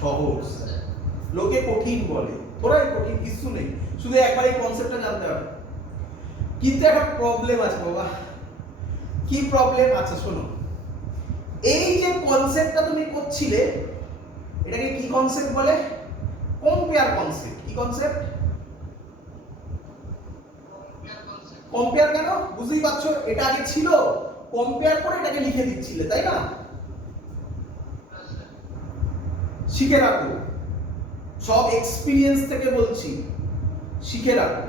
সহজ। লোকে কঠিন বলে, তোরাই কঠিন, কিছু নেই, শুধু একবার এই কনসেপ্টটা জানতে হবে। কিন্তু একটা প্রবলেম আছে বাবা। কি প্রবলেম? আচ্ছা শোনো, এই যে কনসেপ্টটা তুমি করছিলে, এটাকে কি কনসেপ্ট বলে? Compare concept. কি কনসেপ্ট? কম্পেয়ার। কেন? বুঝতেই পারছো, এটা আগে ছিল, কম্পেয়ার করে এটাকে লিখে দিচ্ছিলে, তাই না? শিখে রাখো, সব এক্সপেরিয়েন্স থেকে বলছি, শিখে রাখো।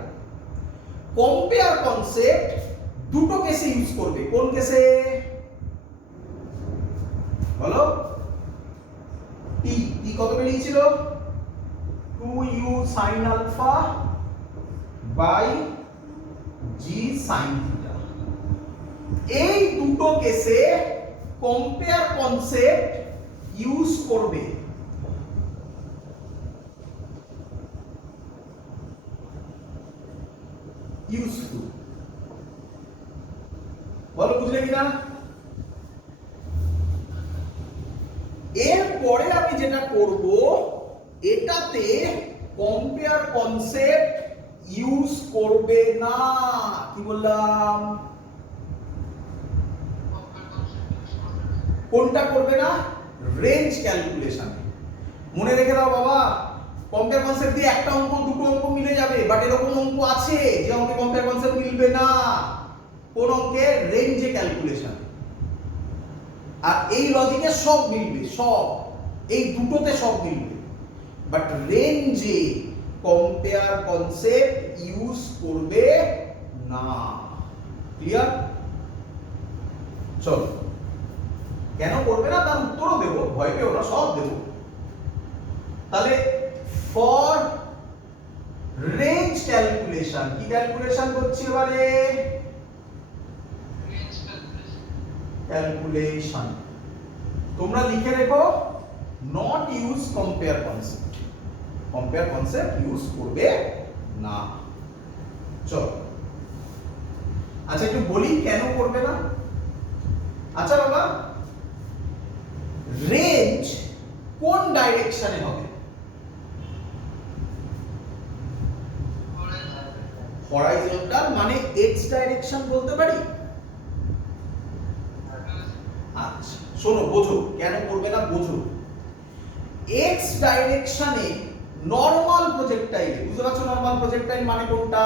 কম্পেয়ার কনসেপ্ট দুটো কেসে ইউজ করবে। কোন কেসে বলো? টি টি কত বেরিয়েছিল? 2u sin alpha by g sin theta। এই দুটো কেসে কম্পেয়ার কনসেপ্ট ইউজ করবে। ইউজফুল বলো, বুঝলে কিনা? এরপরে আমি যেটা করব, এটাতে কম্পেয়ার কনসেপ্ট ইউজ করবে না। কি বললাম? কোনটা করবে না? Range calculation. মনে রেখে দাও বাবা, কম্পেয়ার কনসেপ্ট দিয়ে একটা অঙ্ক দুটো অঙ্ক মিলে যাবে, বাট এরকম অঙ্ক আছে যে অঙ্কে কম্পেয়ার কনসেপ্ট মিলবে না। কোন অঙ্কে? রেঞ্জে ক্যালকুলেশন। আর এই লজিকে সব মিলবে, সব এই দুটোতে সব মিলবে, বাট রেঞ্জে কম্পেয়ার কনসেপ্ট ইউজ করবে না। ক্লিয়ার? চলো, কেন করবে না তার উত্তরও দেবো, ভয় পেও না, সব দেবো। তাহলে ফর রেঞ্জ ক্যালকুলেশন, কি ক্যালকুলেশন করছি এবারে? ক্যালকুলেশন। তোমরা লিখে রেখো, not use compare concept. Compare concept use করবে না। চলো, আচ্ছা একটু বলি কেন করবে না। আচ্ছা বাবা, রেঞ্জ কোন ডাইরেকশনে হবে? হরাইজন্টাল মানে এক্স ডাইরেকশন বলতে পারি। আচ্ছা শোনো, বোঝো কেন করবে না, বোঝো। এক্স ডাইরেকশনে নরমাল প্রজেক্টাইল, বুঝতে পারছো নরমাল প্রজেক্টাইল মানে কোনটা?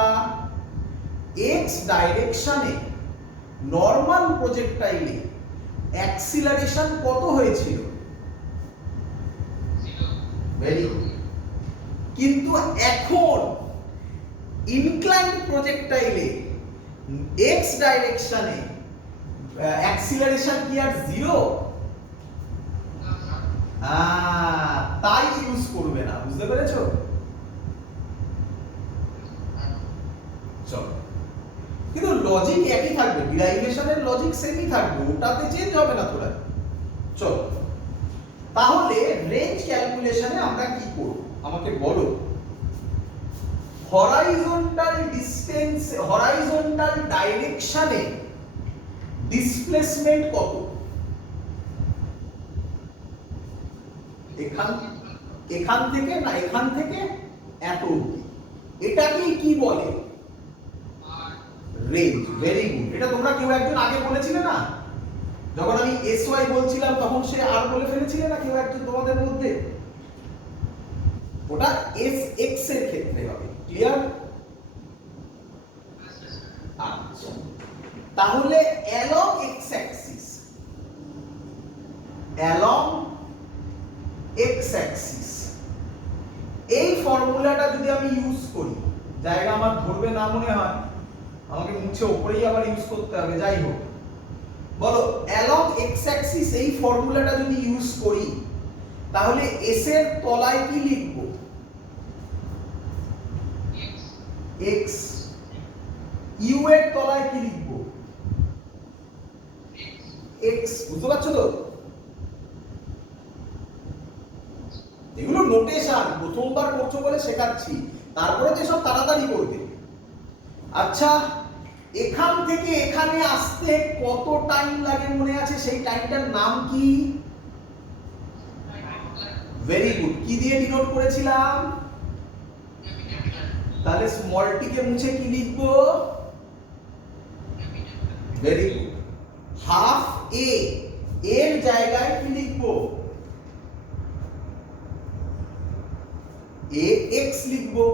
এক্স ডাইরেকশনে নরমাল প্রজেক্টাইলে অ্যাক্সিলারেশন কত হয়েছিল? Very good. কিন্তু এখন ইনক্লাইন্ড প্রজেক্টাইলে এক্স ডাইরেকশনে অ্যাক্সিলারেশন কি আর জিরো? তাই ইউজ করবে না। বুঝতে পেরেছো? চলো, কিন্তু লজিক একই থাকবে, ডিরাইভেশনের লজিক সেমই থাকবে, ওটাতে চেঞ্জ হবে না তোরা। চলো, তাহলে রেঞ্জ ক্যালকুলেশনে আমরা কি করব আমাকে বলো। হরাইজন্টাল ডিসটেন্স, হরাইজন্টাল ডাইরেকশনে ডিসপ্লেসমেন্ট কত? এখান থেকে না, এখান থেকে এত অবধি, এটাকে কি বলে? রেঞ্জ। Very good. এটা তোমরা কেউ একজন আগে বলেছিলে না, যখন আমি এস ওয়াই বলছিলাম তখন সে আর বলে ফেলেছিলে না কেউ একজন তোমাদের মধ্যে? ওটা এস এক্স এর ক্ষেত্রে হবে। ক্লিয়ার? আচ্ছা, তাহলে along x Axis, along x Axis, এই ফর্মুলাটা যদি আমি ইউজ করি, জায়গা আমার ধরবে না মনে হয়, আমাকে মুছে উপরেই আবার ইউজ করতে হবে, যাই হোক বলো, অ্যালং এক্স অ্যাক্সিস এই ফর্মুলাটা যদি ইউজ করি, তাহলে এস এর তলায় কি লিখব? এক্স। ইউ এর তলায় কি লিখব? এক্স। বুঝতে পারছো তো? এগুলো নোটেশন, প্রথমবার করছো বলে শেখাচ্ছি, তারপরে তো সব তাড়াতাড়ি করবে। আচ্ছা, এখান থেকে এখানে আসতে কত টাইম লাগে মনে আছে? সেই টাইমটার নাম কি? Very good. কি দিয়ে ডিনোট করেছিলাম? তাহলে স্মল টি কে মুছে কি লিখবো? Very good. হাফ এ এর জায়গায় কি লিখবো? এ এক্স লিখবো,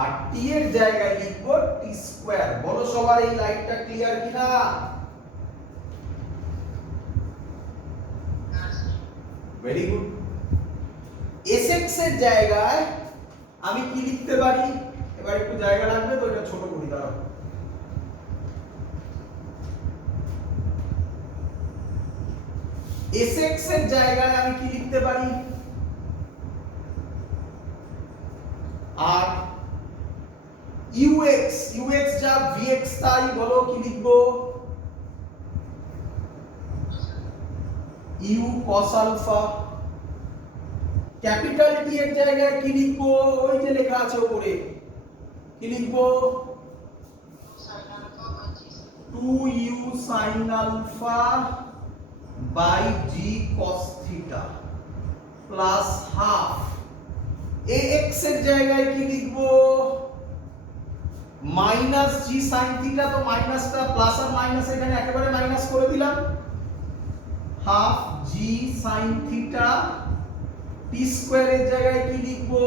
আর টি এর জায়গায় লিখবো টি স্কয়ার। বলো সবার এই লাইনটা ক্লিয়ার কিনা? Very good. Sx এর জায়গায় আমি কি লিখতে পারি? এবার একটু জায়গা লাগবে তো এটা ছোট করি দাঁড়াও। Sx এর জায়গায় আমি কি লিখতে পারি? আর ux যা vx তাই বলো কি লিখবো? u cos alpha। Capital T এর জায়গায় কি লিখবো? ওই যে লেখা আছে উপরে, কি লিখবো? 2u sin alpha by g cos theta plus half। ax এর জায়গায় কি লিখবো? মাইনাস g sin theta, তো মাইনাসটা প্লাস আর মাইনাস এখানে একেবারে মাইনাস করে দিলাম, half g sin theta। t square এর জায়গায় কি লিখবো?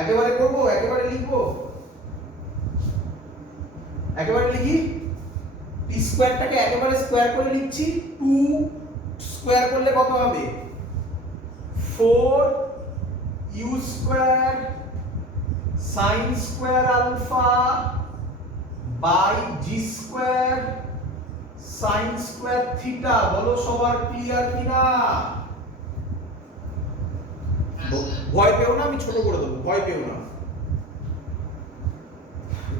একেবারে করব, একেবারে লিখবো, একেবারে লিখি। t স্কয়ারটাকে একেবারে স্কয়ার করে লিখছি, 2 স্কয়ার করলে কত হবে? 4 u square sin square alpha by g square sin square theta. বলো সবার ক্লিয়ার কিনা? ভয় পেও না, আমি ছোট করে দেবো, ভয় পেও না।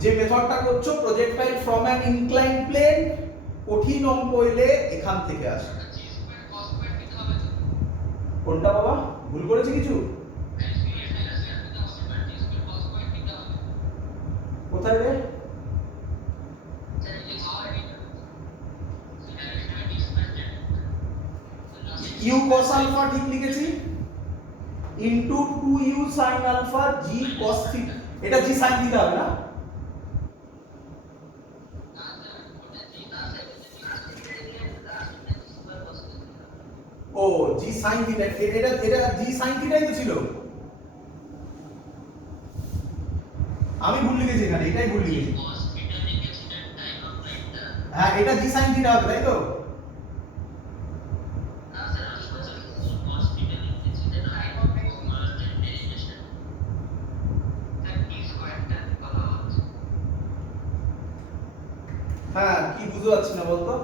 যে মেথডটা করছো projectile from an incline plane, কঠিন অঙ্ক হইলে এখান থেকে আসে। কোনটা বাবা? ভুল করেছি কিছু? কোথায় রে? u cos alpha ঠিক লিখেছি, into 2u sin alpha g cos theta। এটা g sin theta হবে না? ও g sin theta, এটা g sin theta ই তো ছিল। আমি ভুল লিখেছি এখানে, এটাই ভুল লিখেছি। হ্যাঁ এটা g sin theta হবে তাই তো? হ্যাঁ কি বুঝতে পারছি না বলতো?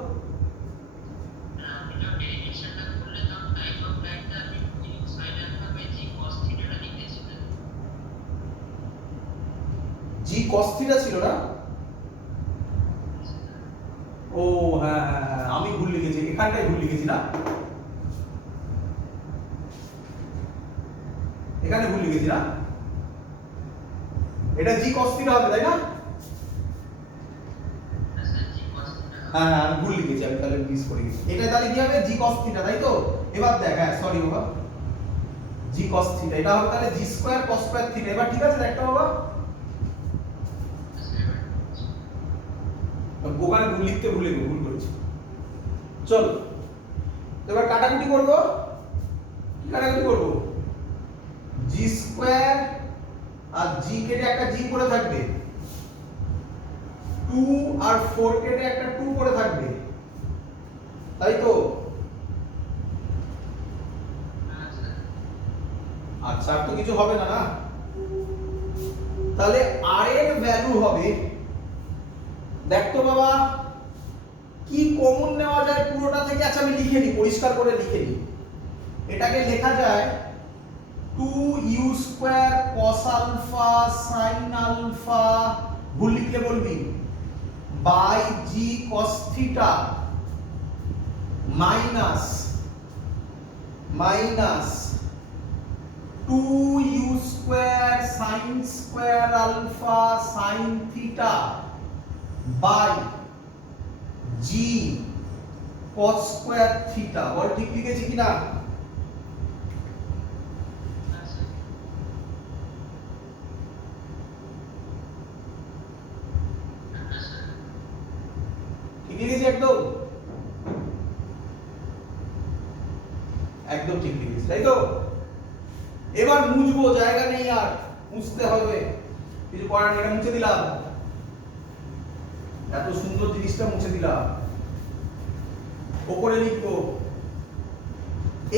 g cos theta ছিল না? ও হ্যাঁ হ্যাঁ আমি ভুল লিখেছি, এখানটাই ভুল লিখেছি না? এখানে ভুল লিখেছি না? এটা g cos theta হবে তাই না? হ্যাঁ হ্যাঁ আমি ভুল লিখেছি, আমি তাহলে মিস করে গেছি। এটা তাহলে কি হবে? g cos theta তাই তো? এবার দেখ, হ্যাঁ সরি বাবা, g cos theta এটা হবে তাহলে g square cos square theta। এবার ঠিক আছে দেখটা বাবা, ওখানে ভুল লিখতে ভুল করেছি। চলো এবার কাটাকুটি করব। কি কাটাকুটি করব? g স্কয়ার আর g কেটে একটা g পড়ে থাকবে, 2 আর 4 কেটে একটা 2 পড়ে থাকবে, তাই তো? আচ্ছা আর তো কিছু হবে না না? তাহলে r এর ভ্যালু হবে, দেখ তো বাবা কি কমন নেওয়া যায় পুরোটা থেকে। আচ্ছা আমি লিখে নিই, পরিষ্কার করে লিখে নিই। এটাকে লেখা যায় 2u square cos alpha sin alpha, ভুল লিখলে বলবি, by g cos theta minus 2u square sin square alpha sin theta by g cos square theta. বল ঠিক লিখেছি কিনা? ঠিক লিখেছি একদম? একদম ঠিক লিখেছি তাই তো? এবার মুছবো, জায়গা নেই আর, মুছতে হবে, কিছু করার নেই, এটা মুছে দিলাম, এত সুন্দর জিনিসটা মুছে দিলাম। ওপরে লিখবো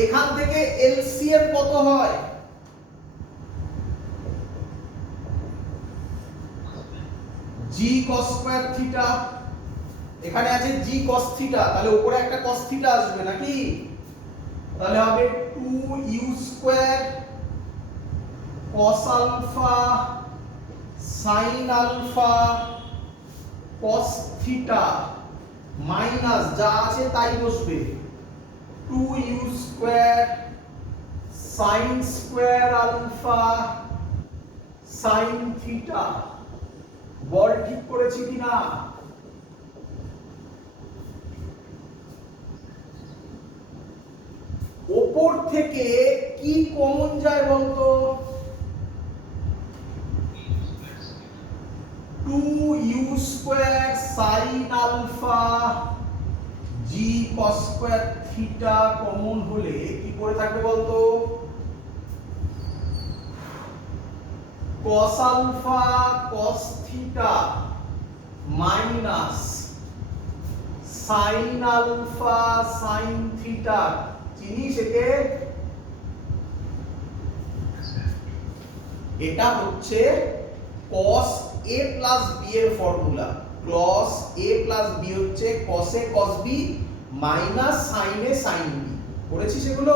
এখান থেকে এলসিএম কত হয়? জি cos স্কয়ার থিটা, এখানে আছে জি cos থিটা, তাহলে উপরে একটা cos থিটা আসবে নাকি? তাহলে হবে 2u square cos alpha sin alpha cos theta minus যা আছে তাই বসবে 2u square sin square alpha sin theta. বল ঠিক করেছি কিনা? ওপর থেকে কি কমন যায় বলতো? 2u স্কয়ার sin আলফা g cos square theta common হলে কি পড়ে থাকবে বলতো? cos alpha cos theta minus sin alpha sin theta. চিনিস একে? এটা হচ্ছে cos a plus b এর formula. cos a plus b হচ্ছে cos a cos b minus sin a sin b। পড়েছিস এগুলো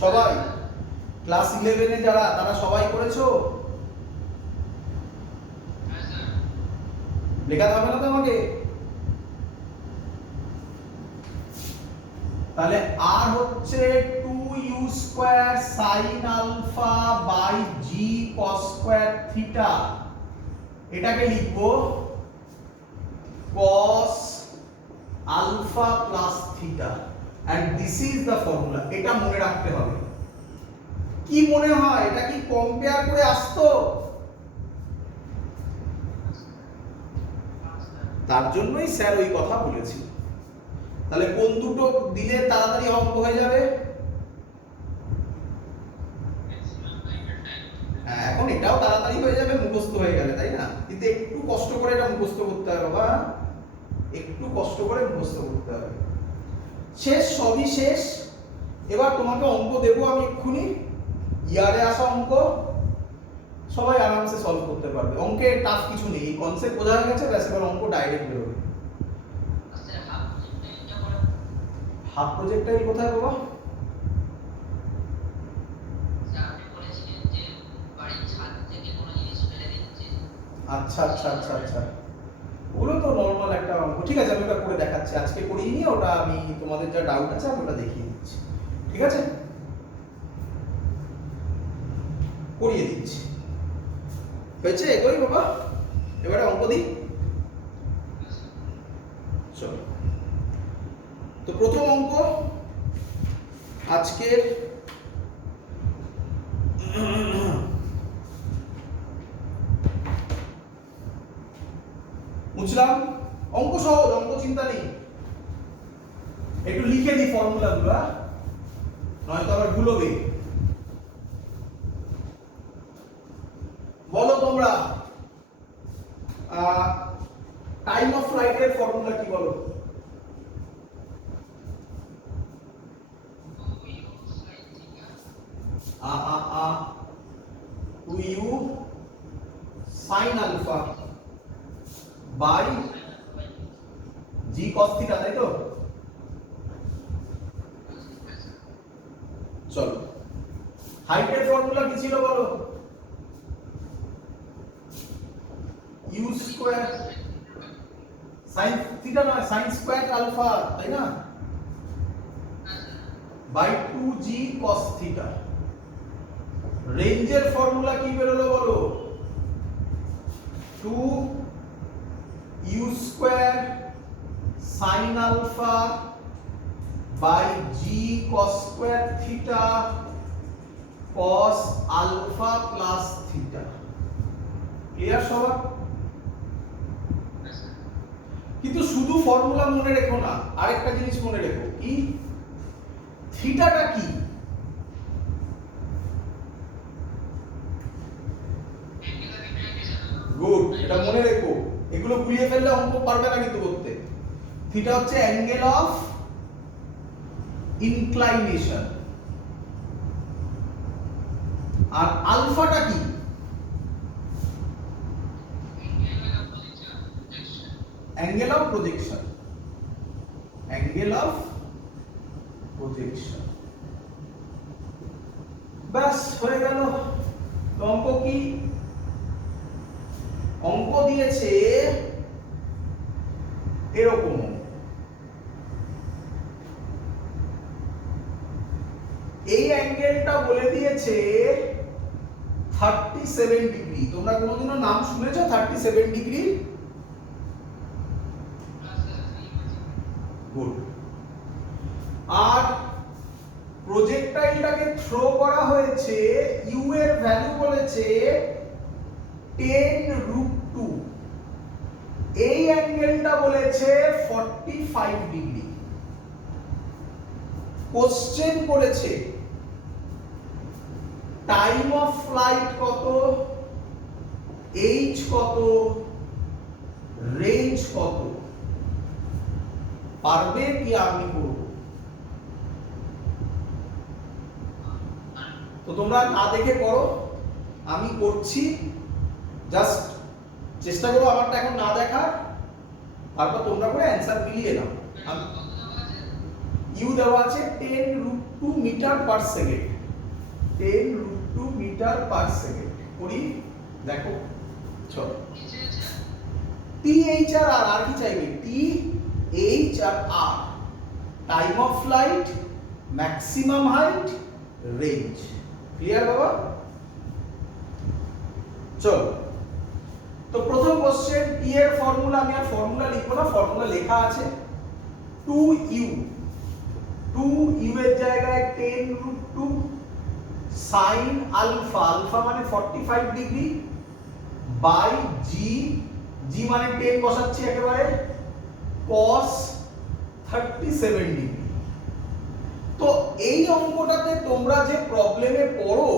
সবাই? ক্লাস 11 এ যারা তারা সবাই করেছো? লেখাতে হবে না তো আমাকে? তাহলে আর হচ্ছে 2u square sin alpha by g cos square theta, এটাকে লিখবো cos alpha plus theta and this is the formula। এটা মনে রাখতে হবে। কি মনে হয় এটা কি কম্পেয়ার করে আসতো? তার জন্যই স্যার ওই কথা বলেছিল। তাহলে কোন দুটো দিলে তাড়াতাড়ি অঙ্ক হয়ে যাবে? হ্যাঁ, এখন এটাও তাড়াতাড়ি হয়ে যাবে মুখস্থ হয়ে গেলে, তাই না? কিন্তু একটু কষ্ট করে এটা মুখস্থ করতে হবে বাবা, একটু কষ্ট করে মুখস্থ করতে হবে। শেষ, সবই শেষ। এবার তোমাকে অঙ্ক দেবো আমি এক্ষুনি, ইয়ারে আসা অঙ্ক, সবাই আরামসে সলভ করতে পারবে। অঙ্কে টাফ কিছু নেই, এই কনসেপ্ট বোঝা হয়ে গেছে, ব্যাস এবার অঙ্ক ডাইরেক্ট বেরোবে। হাফ প্রজেক্টাইল কোথায় বাবা? আচ্ছা আচ্ছা আচ্ছা আচ্ছা, ওগুলো তো নর্মাল একটা অঙ্ক। ঠিক আছে, আমি ওটা করে দেখাচ্ছি, আজকে করিয়ে নিয়ে ওটা আমি তোমাদের যা ডাউট আছে আমি ওটা দেখিয়ে দিচ্ছি। ঠিক আছে, করিয়ে দিচ্ছি। হয়েছে? এগোই বাবা, এবারে অঙ্ক দিই। চলো, তো প্রথম অঙ্ক আজকের বুঝলাম, অঙ্ক সহজ, অঙ্ক চিন্তা নেই। একটু লিখে দিই ফর্মুলা গুলো, নয়তো আবার ভুলবে। বলো তোমরা টাইম অফ ফ্লাইট এর ফর্মুলা কি বলো? Two u sine alpha by g cos theta, তাই তো? চলো, হাইটের ফর্মুলা কি ছিল বলো? ইউ স্কয়ার সাইন থিটা নয়, সাইন স্কয়ার আলফা, তাই না? By 2g cos theta. রেঞ্জের ফর্মুলা কি বেরোলো বলো? 2u square sin alpha by g cos square theta cos alpha plus theta. Clear সবার? কিন্তু শুধু ফর্মুলা মনে রেখো না, আরেকটা জিনিস মনে রেখো। কি? থিটাটা কি? গুড, এটা মনে রেখো। এগুলো ভুলিয়ে ফেললে অঙ্ক পারবে না কিন্তু করতে। থিটা হচ্ছে অ্যাঙ্গেল অফ ইনক্লাইনেশন। আর আলফাটা কি? Angle of projection. Angle of projection. ব্যাস হয়ে গেল। অঙ্ক কি? অঙ্ক দিয়েছে এরকম, এই অ্যাঙ্গেলটা বলে দিয়েছে 37 ডিগ্রি। তোমরা কোনোদিনও নাম শুনেছো 37 ডিগ্রি? গুড। আর প্রজেক্টাইলটাকে থ্রো করা হয়েছে, ইউ এর ভ্যালু বলেছে 10√2, এই অ্যাঙ্গেলটা বলেছে 45 ডিগ্রি। কোশ্চেন করেছে টাইম অফ ফ্লাইট কত, এইচ কত, রেঞ্জ কত। পারবে কি আমি করব? তো তোমরা না দেখে করো, আমি করছি, জাস্ট চেষ্টা করো আমারটা এখন না দেখার, তারপর তোমরা করে অ্যান্সার মিলিয়ে নাও। ইউ দেওয়া আছে 10√2 metre per second. 10√2 metre per second করি, দেখো। চলো, টি এইচ আর আর কি চাইবে? T H R R, time of flight, maximum height, range. Clear বাবা? চলো, তো প্রথম কোশ্চেন, টি এর ফর্মুলা, আমি আর ফর্মুলা লিখবো না, ফর্মুলা লেখা আছে। 2u, 2u এর জায়গায় 10√2 sin আলফা, আলফা মানে 45 ডিগ্রি, বাই জি, জি মানে 10 বসাচ্ছি একেবারে, cos 37 ডিগ্রি। তো এই অঙ্কটাতে তোমরা যে প্রবলেমে পড়ো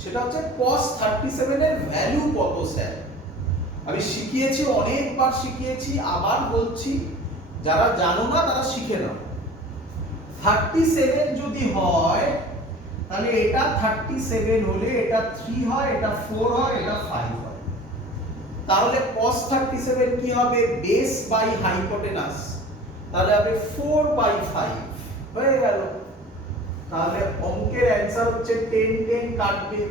সেটা হচ্ছে cos 37 এর ভ্যালু কত স্যার। আমি শিখিয়েছি, অনেকবার শিখিয়েছি, আবার বলছি, যারা জানো না তারা শিখে নাও। 37 যদি হয় তাহলে এটা 37 হলে এটা 3 হয়, এটা 4 হয়, এটা 5 হয়। তাহলে cos 37 কি হবে? বেস বাই হাইপোটেনাস, তাহলে হবে 4/5 হয়ে গেল। তাহলে অঙ্কের অ্যানসার হচ্ছে 10 10 কাটবে,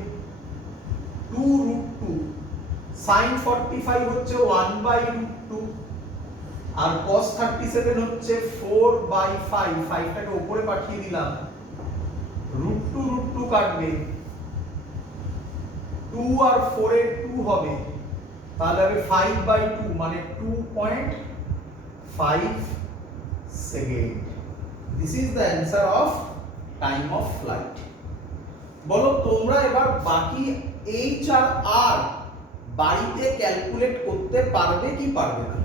2√2, sin 45 হচ্ছে 1/√2, আর cos 37 হচ্ছে 4/5, 5টাকে উপরে পাঠিয়ে দিলাম, √2 কাটবে, 2 আর 4 এর 2 হবে, তাহলে হবে 5/2 মানে 2.5 second. This is the answer of time of flight. বলো তোমরা এবার বাকি এইচ আর আর বাড়িতে ক্যালকুলেট করতে পারবে কি পারবে না?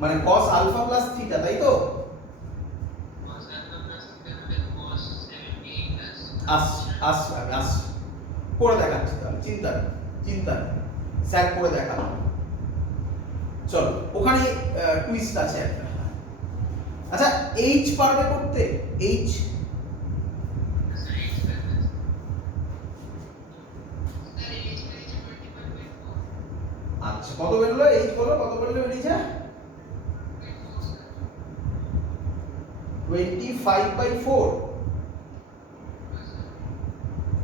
মানে cos আলফা প্লাস থিটা, তাই তো? আসছে করে দেখাচ্ছি, তাহলে চিন্তা নেই, স্যার করে দেখাবো। চলো, ওখানে টুইস্ট আছে একটা। আচ্ছা, এইচ পারবে করতে? এইচ আচ্ছা, কত বেরোলো? এইচ বলো, কত বেরোলো? বেরিয়েছে 25/4।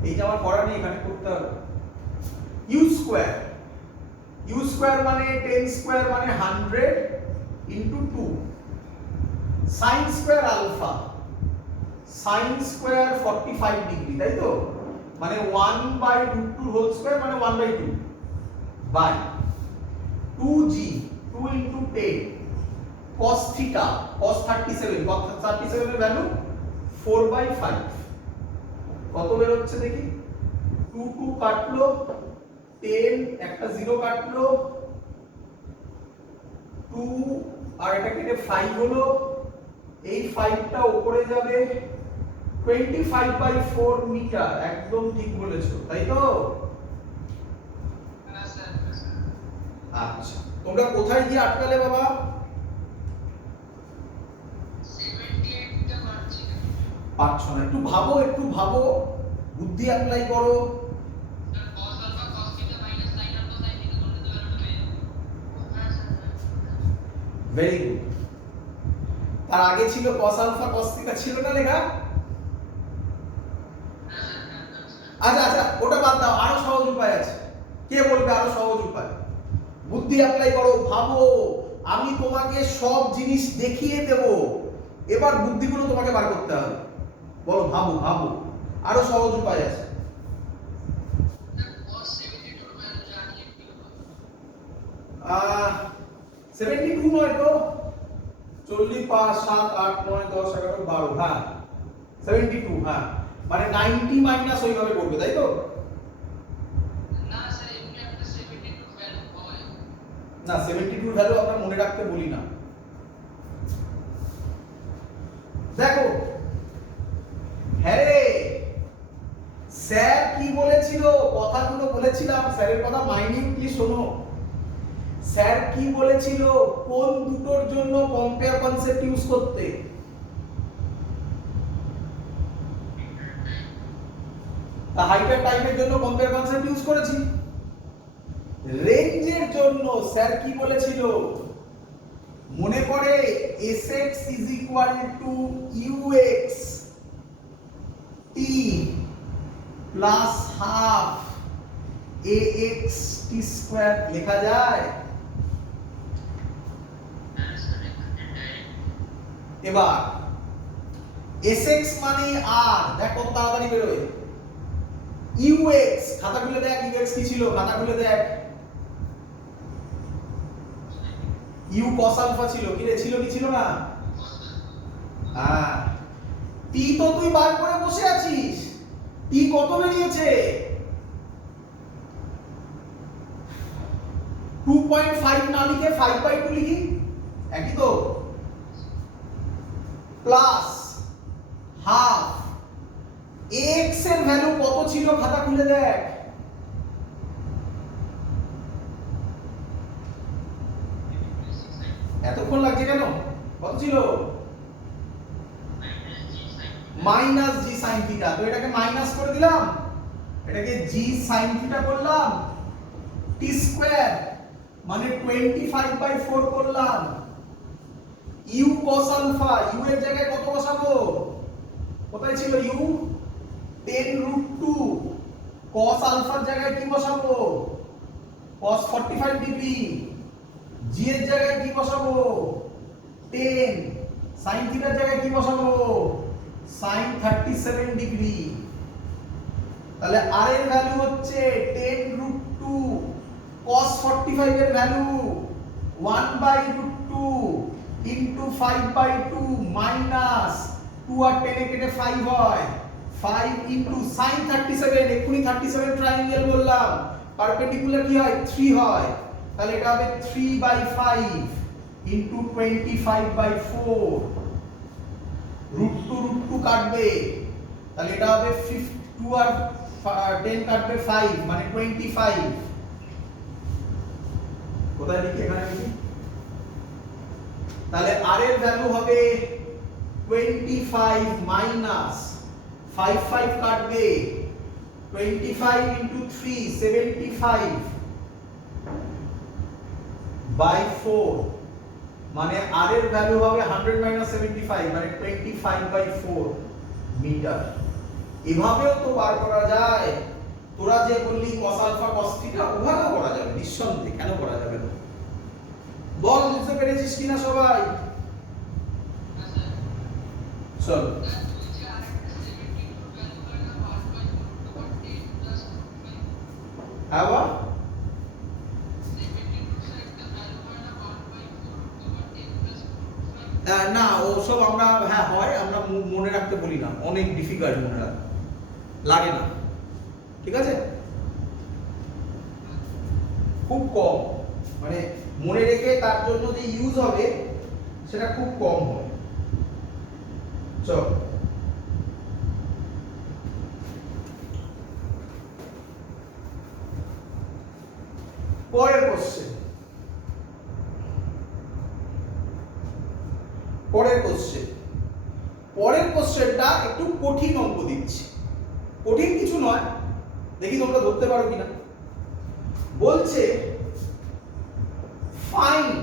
এইটা আমার করা নেই, এখানে করতে হবে। ইউ স্কয়ার মানে 10 স্কয়ার মানে 100 into 2, sin square alpha, sin square 45 degree, তাই তো? মানে 1/√2 হোল স্কয়ার মানে 1/2 by 2g, 2 into 10, cos theta, cos 37, cos 37 এর ভ্যালু 4/5। কত বের হচ্ছে দেখি? 2 2 কাটলো, 10 একটা 0 কাটলো, 2 আর এটা কেটে 5 হলো, এই 5টা উপরে যাবে, 25/4 মিটার। একদম ঠিক বলেছো, তাই তো? আচ্ছা, তোমরা কোথায় গিয়ে আটকালে বাবা? 78 টা পাচ্ছি না। পারছো না, একটু ভাবো, একটু ভাবো, বুদ্ধি অ্যাপ্লাই করো। Sir cos alpha cos theta minus sin alpha sin theta করলে তো ভ্যালুটা পেয়ে যাবো। হ্যাঁ স্যার। Very good. তার আগে ছিল cos আলফা cos থিটা, ছিল না লেখা? আচ্ছা আচ্ছা, ওটা বাদ দাও, আরো সহজ উপায় আছে। কে বলবে আরো সহজ উপায়? বুদ্ধি অ্যাপ্লাই করো, ভাবো। আমি তোমাকে সব জিনিস দেখিয়ে দেব, এবার বুদ্ধিগুলো তোমাকে বার করতে হবে। বলো, ভাবো ভাবো, আরো সহজ উপায় আছে। স্যার cos 72 এর ভ্যালু জানিয়ে কি হলো? 72 নয় তো, 40 5 7 8 9 10 11 12, হ্যাঁ 72, হ্যাঁ মানে 90 মাইনাস ওইভাবে করবে, তাই তো? না স্যার এমনি একটা 72 ভ্যালু হয়। না, 72 এর ভ্যালু আমরা মনে রাখতে বলি না। দেখো, হ্যাঁ রে, স্যার কি বলেছিল, কথাগুলো বলেছিলাম, স্যারের কথা মাইনিউটলি শোনো। স্যার কি বলেছিল কোন দুটোর জন্য কম্পেয়ার কনসেপ্ট ইউজ করতে? তা হাইপার টাইপের জন্য কম্পেয়ার কনসেপ্ট ইউজ করেছি। রেঞ্জের জন্য স্যার কি বলেছিল মনে করে? sx is equal to ux t plus half ax t square লেখা যায়। হ্যাঁ স্যার এটাই। এবার sx মানে r, দেখ কত তাড়াতাড়ি বেরোয়। ux, খাতা খুলে দেখ ux কি ছিল, খাতা খুলে দেখ। u cos আলফা ছিল, কি রে, ছিল কি ছিল না? হ্যাঁ, t তো তুই বার করে বসে আছিস, t কত বেরিয়েছে? 2.5 না লিখে 5/2 লিখি, একই তো। প্লাস হাফ x এর ভ্যালু কত ছিল, খাতা খুলে দেখ। এতক্ষণ লাগছে কেন, কত ছিল? Minus g sine theta. তো এটাকে মাইনাস করে দিলাম, এটাকে জি সাইন থিটা করলাম, টি স্কয়ার মানে 25/4 করলাম। ইউ cos আলফা, ইউ এর জায়গায় কত বসাবো? কোথায় ছিল ইউ? 10√2। cos আলফার জায়গায় কি বসাবো? cos 45 degree. জি এর জায়গায় কি বসাবো? 10। sin থিটার জায়গায় কি বসাবো? sin 37 degree. তাহলে r এর ভ্যালু হচ্ছে 10√2, cos 45 এর ভ্যালু 1/√2 ইনটু 5/2 মাইনাস 2 আর 10 এ কেটে 5 হয়, 5 ইনটু sin 37, এক্ষুনি 37 ট্রায়াঙ্গেল বললাম, পারপেন্ডিকুলার কি হয়? 3 হয়, তাহলে এটা হবে 3/5 ইনটু 25/4, √2 কাটবে, তাহলে এটা হবে 2 আর 10 কাটবে 5 মানে 25। কোথায় লিখি? এখানে লিখি। তাহলে r এর ভ্যালু হবে 25 মাইনাস 5 কাটবে, 25 ইনটু 3 75/4 মানে r এর ভ্যালু হবে 100 মাইনাস 75 মানে 25/4 মিটার। এভাবেও তো বার করা যায়। তোরা যে বললি cos আলফা cos থিটা, ওভাবেও করা যাবে নিঃসন্দেহে, কেন করা যাবে না? বল, বুঝতে পেরেছিস কিনা সবাই? চল, আবার না, ও সব আমরা, হ্যাঁ হয়, আমরা মনে রাখতে বলি না, অনেক ডিফিকাল্ট মনে রাখতে লাগে না, ঠিক আছে? খুব কম, মানে মনে রেখে তার জন্য যে ইউজ হবে সেটা খুব কম হয়। চল, পরের কোশ্চেন। কোশ্চেনটা একটু কঠিন অঙ্ক দিচ্ছি, কঠিন কিছু নয়, দেখি তোমরা ধরতে পারো কিনা। বলছে find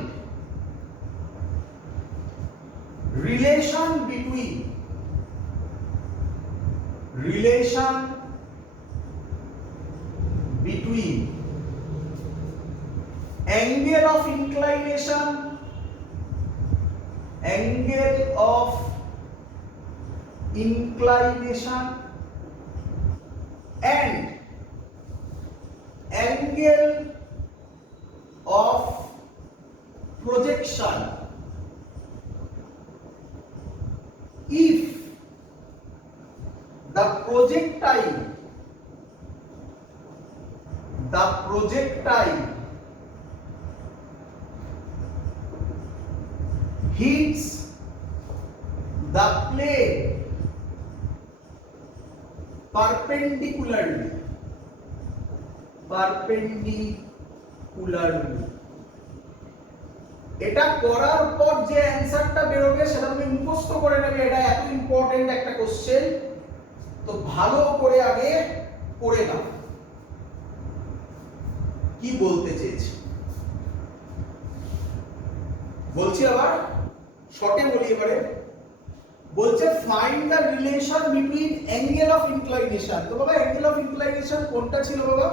relation between angle of inclination and angle of projection if the projectile hits the plane perpendicularly এটা করার পর যে অ্যানসারটা বেরোবে সেটা তুমি মুখস্থ করে নেবে। এটা এত ইম্পর্টেন্ট একটা কোশ্চেন, তো ভালো করে আগে পড়ে নাও কি বলতে চেয়েছি। বলছি আবার শর্টে বলি এবারে। বলছে find the relation between angle of inclination. তো বাবা অ্যাঙ্গেল অফ ইনক্লাইনেশন কোনটা ছিল বাবা?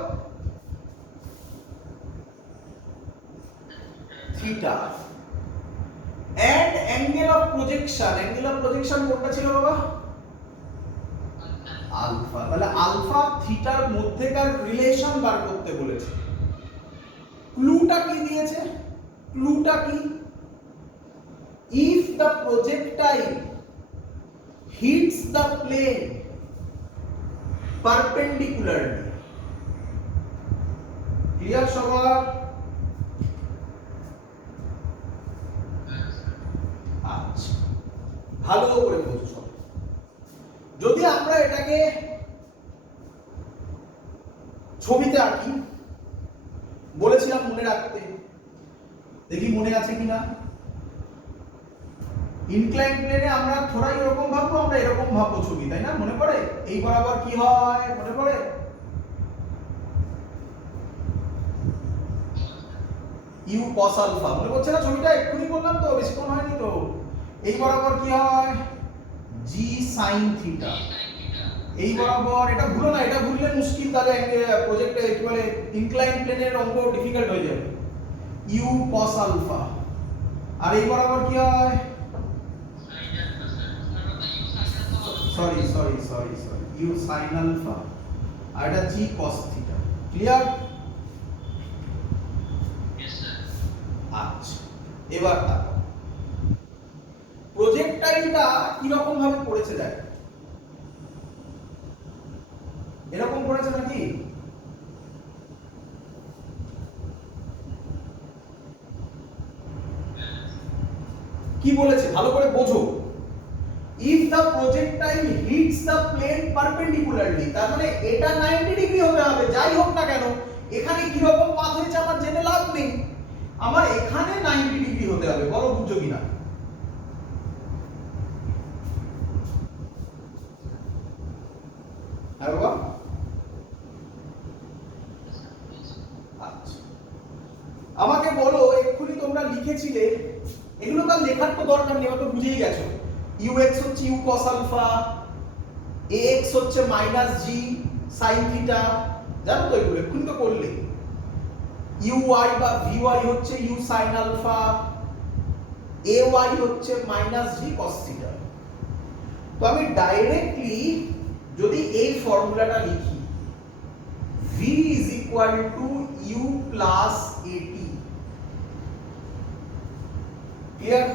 Theta. And angle of projection কোনটা ছিল বাবা? আলফা। তাহলে আলফা থিটার মধ্যেকার রিলেশন বার করতে বলেছে। ক্লুটা কি দিয়েছে? ক্লুটা কি? if the projectile hits the plane perpendicularly, clear সবার? আচ্ছা, ভালো করে বোঝো সব। যদি আমরা এটাকে ছবিতে আঁকি, বলেছিলাম মনে রাখতে, দেখি মনে আছে কিনা। ইনক্লাইন প্লেনে আমরা থোড়াই এরকম ভাববো, আমরা এরকম ভাববো ছবি, তাই না? মনে পড়ে? এই বরাবর কি হয় মনে পড়ে? U cos alpha. মনে পড়ছে না ছবিটা? এক্ষুনি বললাম তো, বেশিক্ষণ হয়নি তো। এই বরাবর কি হয়? জি sin থিটা। এই বরাবর, এটা ভুলো না, এটা ভুললে মুশকিল, তাহলে প্রজেক্টে কি বলে ইনক্লাইন প্লেনের অঙ্ক ডিফিকাল্ট হয়ে যাবে। You cos alpha. আর এই বরাবর কি হয়? সরি ইউ sin আলফা, আর এটা জি cos theta. Clear? Yes sir. আচ্ছা, এবার দেখো প্রজেক্টাইলটা কি রকম ভাবে পড়েছে। দেখ এরকম পড়েছে নাকি? কি বলেছে ভালো করে বোঝো। if the projectile hits the plane perpendicularly, তার মানে এটা 90 ডিগ্রি হতে হবে যাই হোক না কেন। এখানে কি রকম পাথ হয়েছে আমার জেনে লাভ নেই, আমার এখানে 90 ডিগ্রি হতে হবে। বলো বুঝছো কিনা? হ্যাঁ বাবা? আচ্ছা, আমাকে বলো এক্ষুনি তোমরা লিখেছিলে, এগুলো তার লেখার তো দরকার নেই, আমাকে বুঝেই গেছো। ux হচ্ছে u cos আলফা, ax হচ্ছে মাইনাস জি sin থিটা, জানো তো এগুলো এক্ষুনি তো করলে। uy বা vy হচ্ছে u sin আলফা, ay হচ্ছে মাইনাস জি cos থিটা। তো আমি ডাইরেক্টলি যদি এই ফর্মুলাটা লিখি, v is equal to u plus at, clear?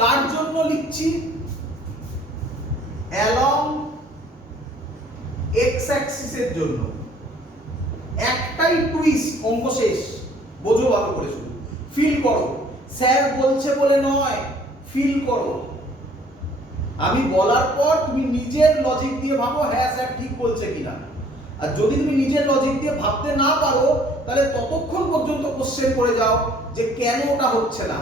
কার জন্য লিখছি? অ্যালং x অ্যাক্সিস এর জন্য। একটাই টুইস্ট, অঙ্ক শেষ। বোঝো ভালো করে, শুধু ফিল করো। স্যার বলছে বলে নয়, ফিল করো। আমি বলার পর তুমি নিজের লজিক দিয়ে ভাবো হ্যাঁ স্যার ঠিক বলছে কিনা। আর যদি তুমি নিজের লজিক দিয়ে ভাবতে না পারো তাহলে ততক্ষণ পর্যন্ত কোশ্চেন করে যাও যে কেন ওটা হচ্ছে না,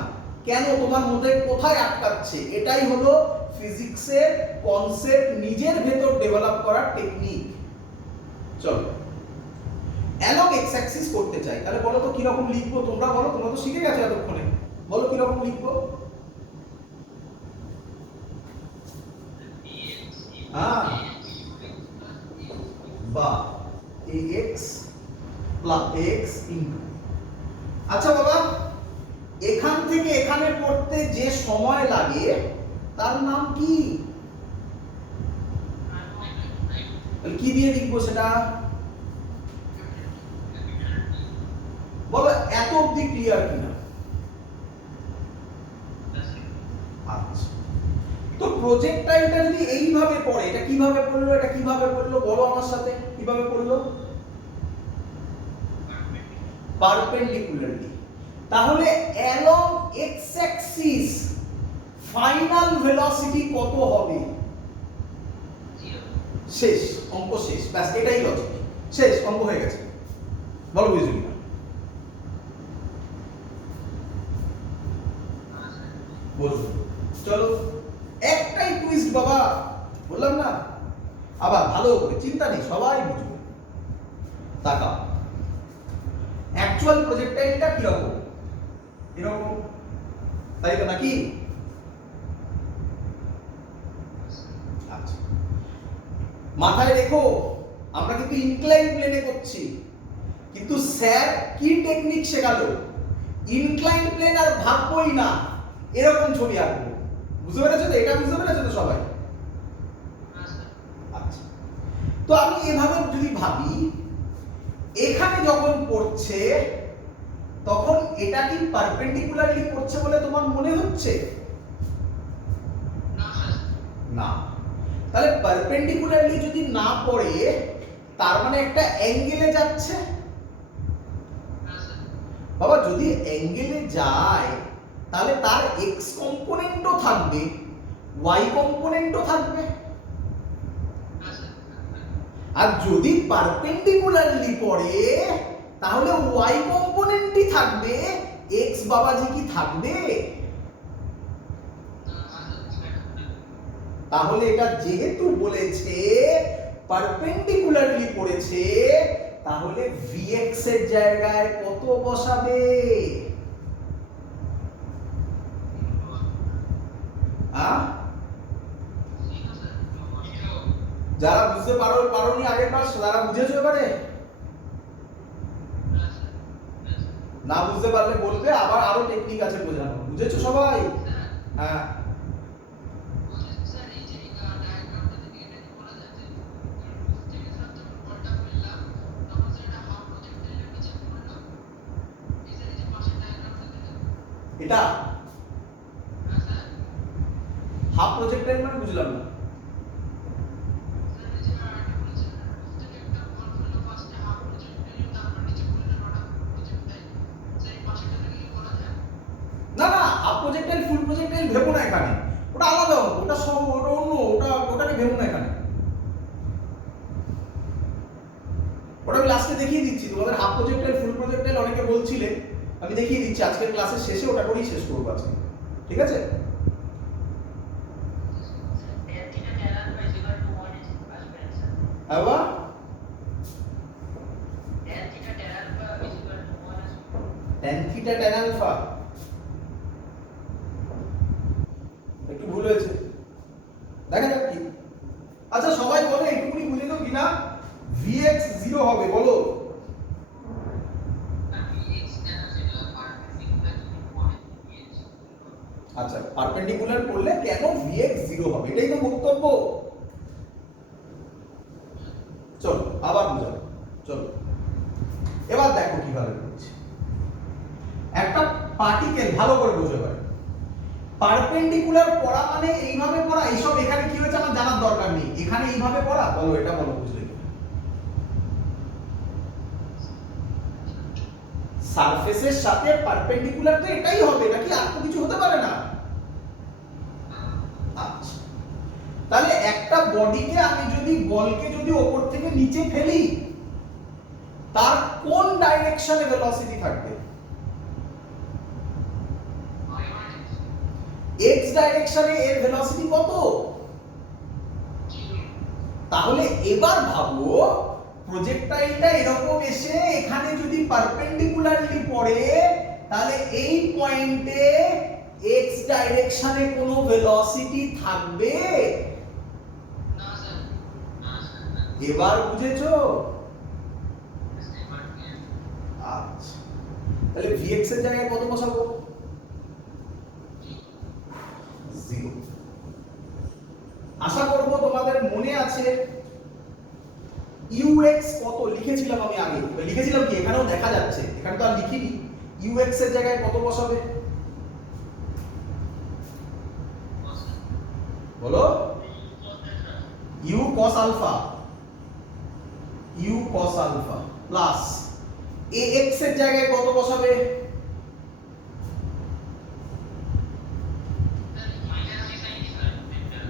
কেন তোমার মধ্যে কোথায় আটকাচ্ছে। এটাই হলো ফিজিক্সের কনসেপ্ট নিজের ভেতর ডেভেলপ করার টেকনিক। চলো অ্যালং এক্স অ্যাক্সিস করতে চাই, তাহলে বলো তো কিরকম লিখবো, তোমরা বলো, তোমরা তো শিখে গেছো এতক্ষণে, বলো কিরকম লিখবো। হ্যাঁ বা ax প্লাস x ইনটু, আচ্ছা বাবা এখান থেকে এখানে পড়তে যে সময় লাগে তার নাম কি, কি দিয়ে লিখবো সেটা বলো, এত অবধি ক্লিয়ার কিনা। আচ্ছা তো প্রজেক্টাইলটা যদি এইভাবে পড়ে, এটা কিভাবে পড়লো, এটা কিভাবে পড়লো বলো আমার সাথে, কিভাবে পড়লো, পারপেন্ডিকুলারলি। তাহলে along x Axis final velocity কত হবে, শেষ অঙ্ক শেষ, ব্যাস এটাই লজিক, শেষ অঙ্ক হয়ে গেছে। বলো বুঝলি না, বুঝলো। চলো একটাই টুইস্ট বাবা, বললাম না, আবার ভালো করে চিন্তা নেই, সবাই বুঝবে। তাকাও অ্যাকচুয়াল প্রজেক্টাইলটা কিরকম, এরকম, তাই তো নাকি? আচ্ছা মাথায় রেখো আমরা কিন্তু ইনক্লাইন প্লেনে করছি, কিন্তু স্যার কি টেকনিক শেখালো, ইনক্লাইন প্লেন আর ভাববই না, এরকম ছবি আঁকবো। বুঝতে পেরেছো তো, এটা বুঝতে পেরেছো তো সবাই? আচ্ছা তো আমি এভাবে যদি ভাবি, এখানে যখন পড়ছে তখন এটা কি পারপেন্ডিকুলারলি পড়ছে বলে তোমার মনে হচ্ছে? না। তাহলে পারপেন্ডিকুলারলি যদি না পড়ে তার মানে একটা অ্যাঙ্গেলে যাচ্ছে। বাবা যদি অ্যাঙ্গেলে যায় তাহলে তার এক্স কম্পোনেন্টও থাকবে, ওয়াই কম্পোনেন্টও থাকবে। আর যদি পারপেন্ডিকুলারলি পড়ে তাহলে ওয়াই কম্পোনেন্টই থাকবে, এক্স বাবাজি কি থাকবে? তাহলে এটা যেহেতু বলেছে পারপেন্ডিকুলারলি পড়েছে, তাহলে vx এর জায়গায় কত বসাবে? যারা বুঝতে পারোনি আগের বার, যারা বুঝেছো এবারে, না বুঝতে পারলে বলবে, আবার আরো টেকনিক আছে বোঝানো। বুঝেছো সবাই? হ্যাঁ এটা হাফ প্রজেক্টাইল মানে বুঝলাম না। না না হাফ প্রজেক্টাইল ফুল প্রজেক্টাইল ভেবো না এখানে, ওটা আলাদা অঙ্ক, ওটা সব ওটা অন্য, ওটাকে ভেবো না এখানে। ওটা আমি লাস্টে দেখিয়ে দিচ্ছি তোমাদের, হাফ প্রজেক্টাইল ফুল প্রজেক্টাইল অনেকে বলছিলে, আমি দেখিয়ে দিচ্ছি আজকের ক্লাসের শেষে, ওটা করেই শেষ করবো আজকে, ঠিক আছে? আবার tan theta tan alpha একটু ভুল হয়েছে, দেখা যাক কি। আচ্ছা সবাই বলে একটুখানি বুঝে দাও কিনা, vx 0 হবে বলো। আচ্ছা পারপেন্ডিকুলার করলে কেন vx 0 হবে, এটাই তো বক্তব্য। চলো আবার বুঝাবো, চলো এবার দেখো কিভাবে করছি। একটা পার্টিকেল ভালো করে বুঝতে পারে, পারপেন্ডিকুলার পড়া মানে এইভাবে পড়া, এইসব এখানে কি হয়েছে আমার জানার দরকার নেই, এখানে এইভাবে পড়া, বলো এটা বলো বুঝলে। সারফেসের সাথে পারপেন্ডিকুলার তো এটাই হবে নাকি, আর তো কিছু হতে পারে না। আচ্ছা তাহলে একটা বডিকে আমি যদি বলকে যদি উপর থেকে নিচে ফেলি তার কোন ডাইরেকশনে ভেলোসিটি থাকবে? x ডাইরেকশনে এর ভেলোসিটি কত? তাহলে এবার ভাবো প্রজেক্টাইলটা এরকম এসে এখানে যদি পারপেন্ডিকুলারলি পড়ে তাহলে এই পয়েন্টে x ডাইরেকশনে কোনো ভেলোসিটি থাকবে? না স্যার, এবার বুঝেছো? আচ্ছা, তাহলে vx এর জায়গায় কত বসাবো? 0। আশা করব তোমাদের মনে আছে ux কত লিখেছিলাম আমি আগে। লিখেছিলাম কি, এখানেও দেখা যাচ্ছে, এখানে তো আর লিখিনি। ux এর জায়গায় কত বসাবে বলো? u cos alpha, u cos alpha plus ax এর জায়গায় কত বসাবে?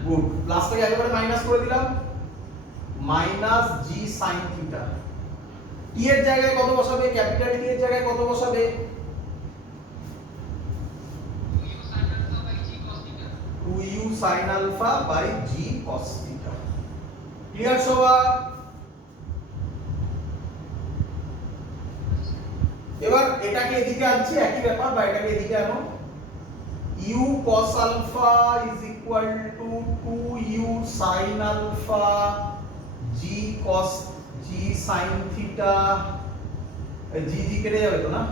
গুড, প্লাসটাকে একেবারে মাইনাস করে দিলাম, minus g sin theta. t এর জায়গায় কত বসাবে? ক্যাপিটাল t এর জায়গায় কত বসাবে? 2u sin alpha by g cos theta। Clear সবার? এবার এটাকে এদিকে আনছি, একই ব্যাপার, বা এটাকে এদিকে আনো। u cos alpha is equal to 2u sin alpha g cos g sin theta, g কেটে যাবে তো না,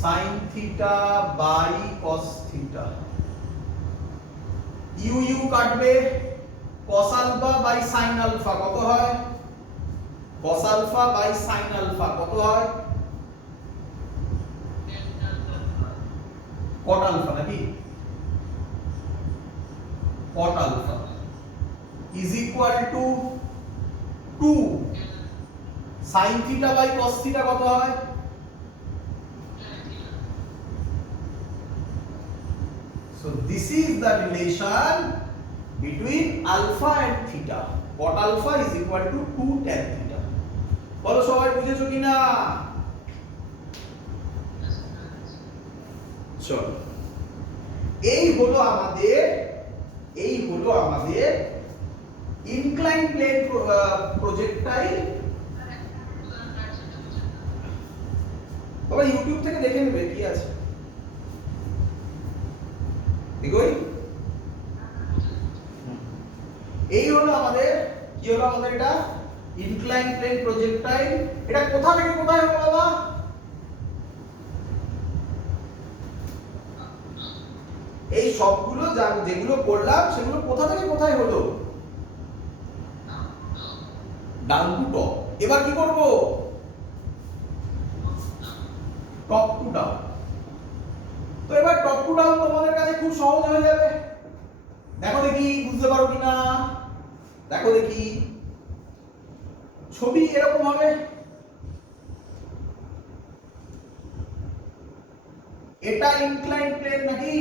sin theta by cos theta। u কাটবে, cos alpha by sin alpha কত হয়? cos alpha by sin alpha কত হয়? cot alpha নাকি? cot alpha is equal to 2 sin theta by cos theta কত হয়? So this is the relation between alpha and theta. Cot alpha is equal to 2 tan theta. বলো সবাই বুঝেছো কিনা? চলো, এই হলো আমাদের ইনক্লাইন প্লেন প্রজেক্টাইল। বাবা ইউটিউব থেকে দেখে নেবে কি আছে, দেখোই। এই হলো আমাদের, কি হলো আমাদের এটা? Incline plane projectile. এটা কোথা থেকে কোথায় হবে বাবা? এই সবগুলো যেগুলো করলাম সেগুলো কোথা থেকে কোথায় হলো? Down to top. এবার কি করব? Top to down. তো এবার টপ টু ডাউন তোমাদের কাছে খুব সহজ হয়ে যাবে। দেখো দেখি বুঝতে পারো কিনা, দেখো দেখি। ছবি এরকম হবে, এটা ইনক্লাইন প্লেন নাকি?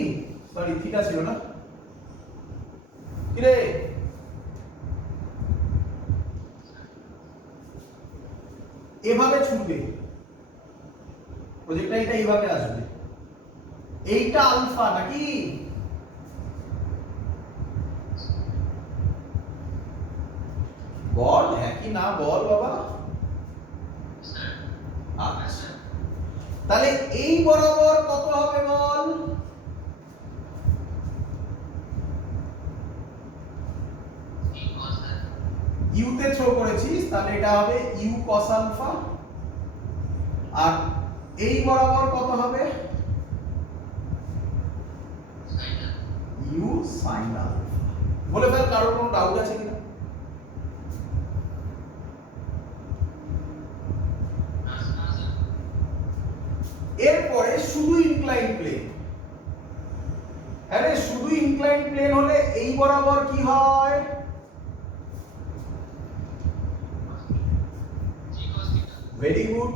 সরি থিটা ছিল না, কি রে? এভাবে ছুটবে প্রজেক্টাইলটা, এইভাবে আসবে। এইটা আলফা নাকি? বল হ্যাঁ কি না বল বাবা। আচ্ছা, তাহলে এই বরাবর কত হবে বল? ইউ তে থ্রো করেছিস, তাহলে এটা হবে ইউ cos আলফা। আর এই বরাবর কত হবে? U sin alpha. বলে ফেল, কারোর কোনো ডাউট আছে কিনা? এরপরে শুধু ইনক্লাইন প্লেন। আরে শুধু ইনক্লাইন প্লেন হলে এই বরাবর কি হয়? ভেরি গুড,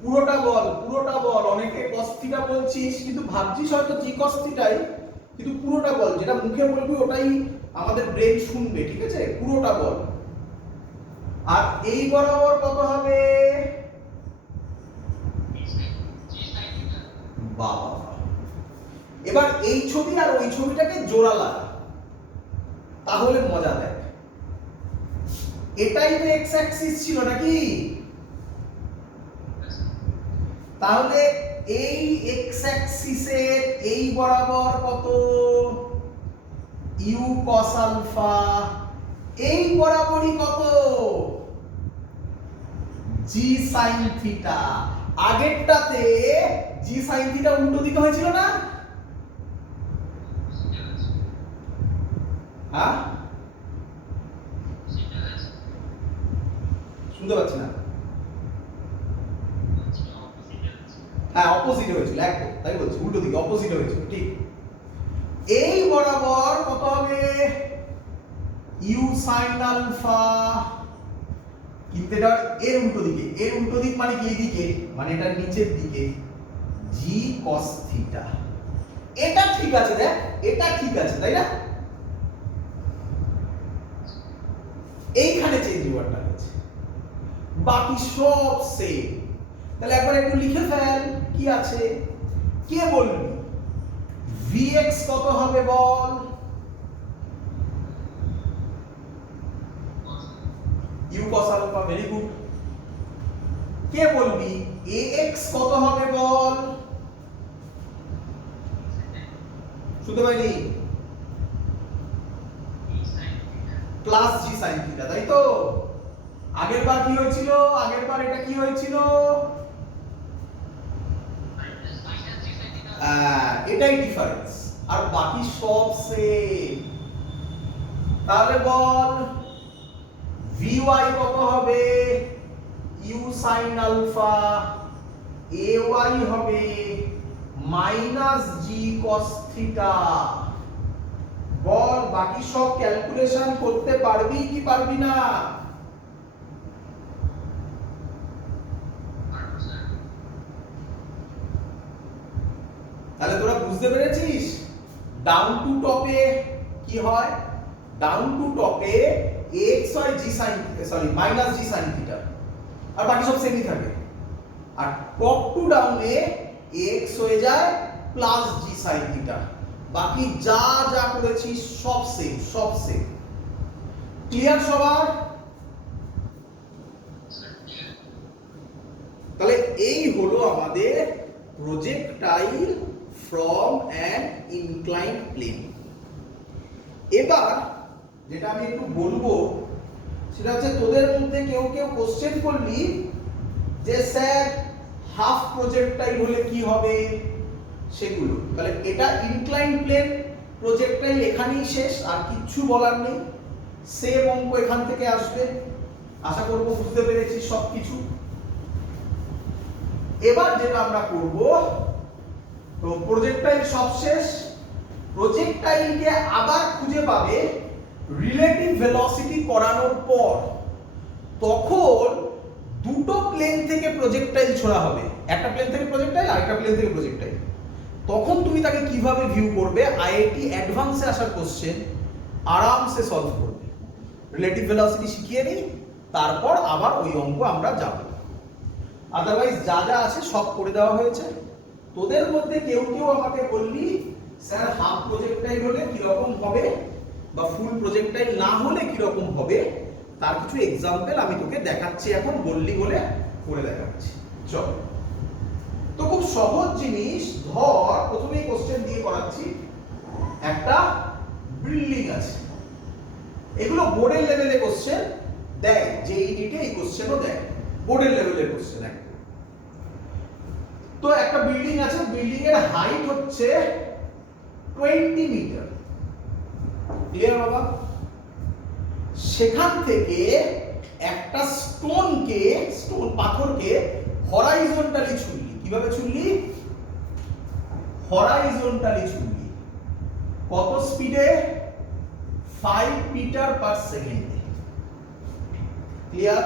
পুরোটা বল, পুরোটা বল। অনেকে cos থিটা বলছিস কিন্তু ভাবছিস হয়তো g cos থিটাই, কিন্তু পুরোটা বল। যেটা মুখে বলবি ওটাই আমাদের ব্রেন শুনবে, ঠিক আছে? পুরোটা বল। আর এই বরাবর কত হবে? বাবা, এবার এই ছবি আর ওই ছবিটাকে জোড়া লাগা, তাহলে মজা দেখ। এটাই তো এক্স অ্যাক্সিস ছিল নাকি? তাহলে এই এক্স অ্যাক্সিসের এই বরাবর কত? U cos alpha. এই বরাবরই কত? G sine theta. আগেরটাতে জি সাইন থিটা উল্টো দিকে হয়েছিল না? হ্যাঁ, শুনতে পাচ্ছি না। হ্যাঁ, অপোজিট হয়েছিল, একদম তাই বলছি, উল্টো দিকে অপোজিট হয়েছিল, ঠিক। এই বরাবর কত হবে? U sine alpha. কিন্তু এটা এর উল্টো দিকে, এর উল্টো দিক মানে কি? এইদিকে, মানে এটা নিচের দিকে, জি কস থিটা। এটা ঠিক আছে, দেখ এটা ঠিক আছে, তাই না? এইখানে চেঞ্জ ওভারটা হয়েছে, বাকি সব সেম। তাহলে একবার একটু লিখে ফেল কি আছে। কে বলবি? Vx কত হবে বল? U cos alpha, very good. কে বলবি Ax কত হবে বল? শুনতে পাইনি? প্লাস জি সাইন থিটা, তাই তো? আগের বার কি হয়েছিল? আগের বার এটা কি হয়েছিল? এটাই ডিফারেন্স, আর বাকি সব সেম। তাহলে বল Vy কত হবে? U sine alpha. Ay হবে মাইনাস জি কস থিটা। বল বাকি সব ক্যালকুলেশন করতে পারবি কি পারবি না? তাহলে তোরা বুঝতে পেরেছিস ডাউন টু টপে কি হয়? ডাউন টু টপে x হয় g sine, sorry minus g sine theta, আর বাকি সব সেমই থাকে। আর টপ টু ডাউনে x হয়ে যায় প্লাস জি সাইন থিটা, বাকি যা যা করেছিস সব সেম, সব সেম। ক্লিয়ার সবার? তাহলে এই হলো আমাদের projectile from an inclined plane. এবার যেটা আমি একটু বলবো সেটা হচ্ছে, তোদের মধ্যে কেউ কেউ কোশ্চেন করলি যে স্যার হাফ প্রজেক্টাইল হলে কি হবে, সেগুলো। তাহলে এটা ইনক্লাইন্ড প্লেন প্রজেক্টাইল এখানেই শেষ, আর কিচ্ছু বলার নেই। সেম অঙ্ক এখান থেকে আসবে, আশা করব বুঝতে পেরেছিস সব কিছু। এবার যেটা আমরা করব, তো প্রজেক্টাইল সব শেষ। প্রজেক্টাইলকে আবার খুঁজে পাবে রিলেটিভ ভেলোসিটি করানোর পর। তখন দুটো প্লেন থেকে প্রজেক্টাইল ছোড়া হবে, একটা প্লেন থেকে প্রজেক্টাইল আর একটা প্লেন থেকে প্রজেক্টাইল। তখন তুমি তাকে কিভাবে ভিউ করবে, আইআইটি অ্যাডভান্সে আসার কোশ্চেন আরামসে সলভ করবে। রিলেটিভ ভেলোসিটি শিখিয়ে নিই, তারপর আবার ওই অঙ্ক আমরা যাব। আদারওয়াইজ যা যা আছে সব করে দেওয়া হয়েছে। তোদের মধ্যে কেউ কেউ আমাকে বললি স্যার হাফ প্রজেক্টাইল হলে কিরকম হবে, বা ফুল প্রজেক্টাইল না হলে কিরকম হবে, তার কিছু এক্সাম্পল আমি তোকে দেখাচ্ছি এখন, বললি বলে করে দেখাচ্ছি। চল, তো খুব সহজ জিনিস। ধর প্রথমেই কোশ্চেন দিয়ে করাচ্ছি, একটা বিল্ডিং আছে। এগুলো বোর্ডের লেভেলে কোশ্চেন দেয়, যেই নিটে এই কোশ্চেনও দেয়, বোর্ডের লেভেলের কোশ্চেন একদম। তো একটা বিল্ডিং আছে, বিল্ডিং এর হাইট হচ্ছে 20 মিটার। ক্লিয়ার বাবা? সেখান থেকে একটা স্টোন পাথরকে হরাইজন্টালি ছুড়লি। কিভাবে ছুড়লি? হরাইজন্টালি ছুড়লি। কত স্পিডে? 5 মিটার পার সেকেন্ডে। Clear?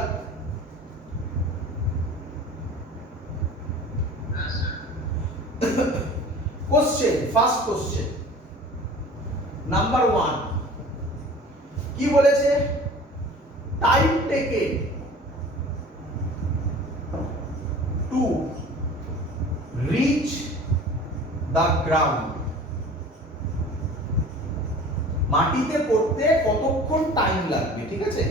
Question, first question number 1 কি বলেছে? Time taken to reach the ground, মাটিতে পড়তে কতক্ষণ টাইম লাগবে, ঠিক আছে?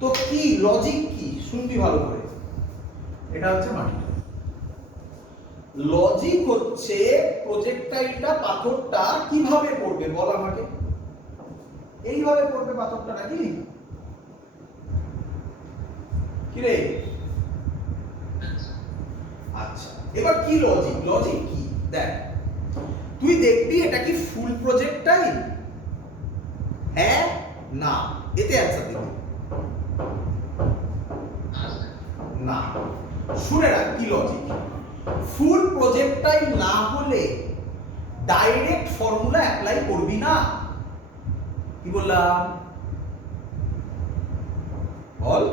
তো কি লজিক কি শুনবি ভালো করে, এটা হচ্ছে মাটিটা। লজিক হচ্ছে প্রজেক্টাইলটা পাথরটা কিভাবে পড়বে বল আমাকে। এইভাবে পড়বে পাথরটা নাকি কি রে? আচ্ছা এবার কি লজিক, লজিক কি দেখ, তুই দেখবি এটা কি ফুল প্রজেক্টাইল, হ্যাঁ না, এতে অ্যান্সার দিবি না। শুনে রাখ কি লজিক, ফুল প্রজেক্টাইল না হলে ডাইরেক্ট ফর্মুলা অ্যাপ্লাই করবি না। কি বললাম বল?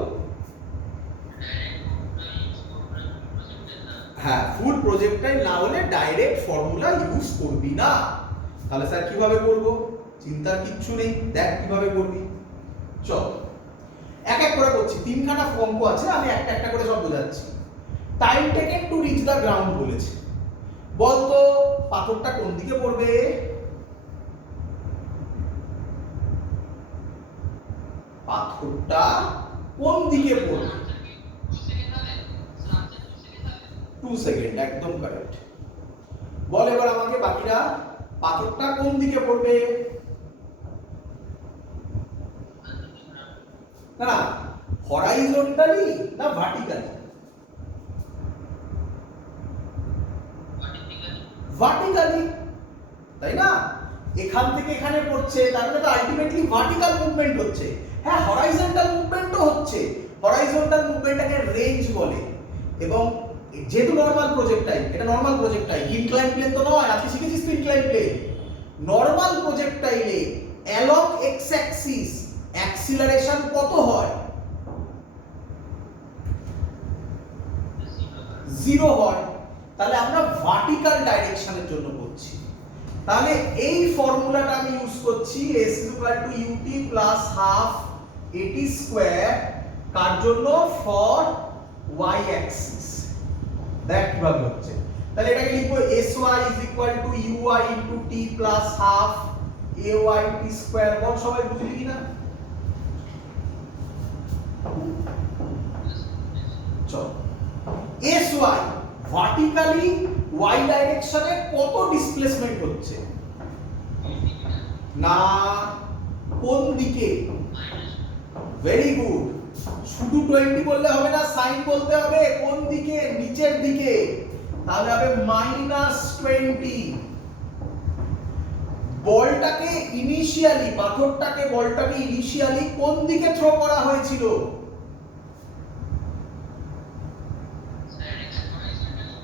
হ্যাঁ, ফুল প্রজেক্টাইল না হলে ডাইরেক্ট ফর্মুলা ইউজ করবি না। তাহলে স্যার কিভাবে করব? চিন্তার কিচ্ছু নেই, দেখ কিভাবে করবি। চল এক এক করে করছি, তিনখানা অঙ্ক আছে, আমি একটা একটা করে সব বোঝাচ্ছি। Time taken to reach the ground বলেছে, বলতো পাথরটা কোন দিকে পড়বে? পাথরটা কোন দিকে পড়বে? 2 সেকেন্ড, একদম কারেক্ট। বল এবার আমাকে বাকিরা, পাথরটা কোন দিকে পড়বে? না হরাইজন্টালি না ভার্টিক্যালি? ভার্টিক্যালি, তাই না? এখান থেকে এখানে পড়ছে, তার মানে তো আলটিমেটলি ভার্টিক্যাল মুভমেন্ট হচ্ছে। হ্যাঁ হরাইজন্টাল মুভমেন্টও হচ্ছে, হরাইজন্টাল মুভমেন্টটাকে রেঞ্জ বলে। এবং যেহেতু নরমাল প্রজেক্টাইল, এটা নরমাল প্রজেক্টাইল, ইনক্লাইন প্লেন তো নয়, আজকে শিখেছিস তো ইনক্লাইন প্লেন। নরমাল প্রজেক্টাইলে অ্যালং এক্স অ্যাক্সিস অ্যাক্সিলারেশন কত হয়? 0 হয়। তাহলে আমরা ভার্টিক্যাল ডাইরেকশনের জন্য করছি। তাহলে এই ফর্মুলাটা আমি ইউজ করছি, s ut plus half at square, কার জন্য? For y axis। দেখ কিভাবে হচ্ছে, তাহলে এটাকে লিখবো sy is equal to uy into t plus half ay t square। বল সবাই বুঝলি কিনা? চল sy ভার্টিক্যালি y ডাইরেকশনে কত ডিসপ্লেসমেন্ট হচ্ছে? না কোন দিকে? ভেরি গুড, শুধু 20 বললে হবে না, সাইন বলতে হবে। কোন দিকে? নিচের দিকে। তাহলে হবে -20। বলটাকে ইনিশিয়ালি, পাথরটাকে বলটাকে ইনিশিয়ালি কোন দিকে থ্রো করা হয়েছিল?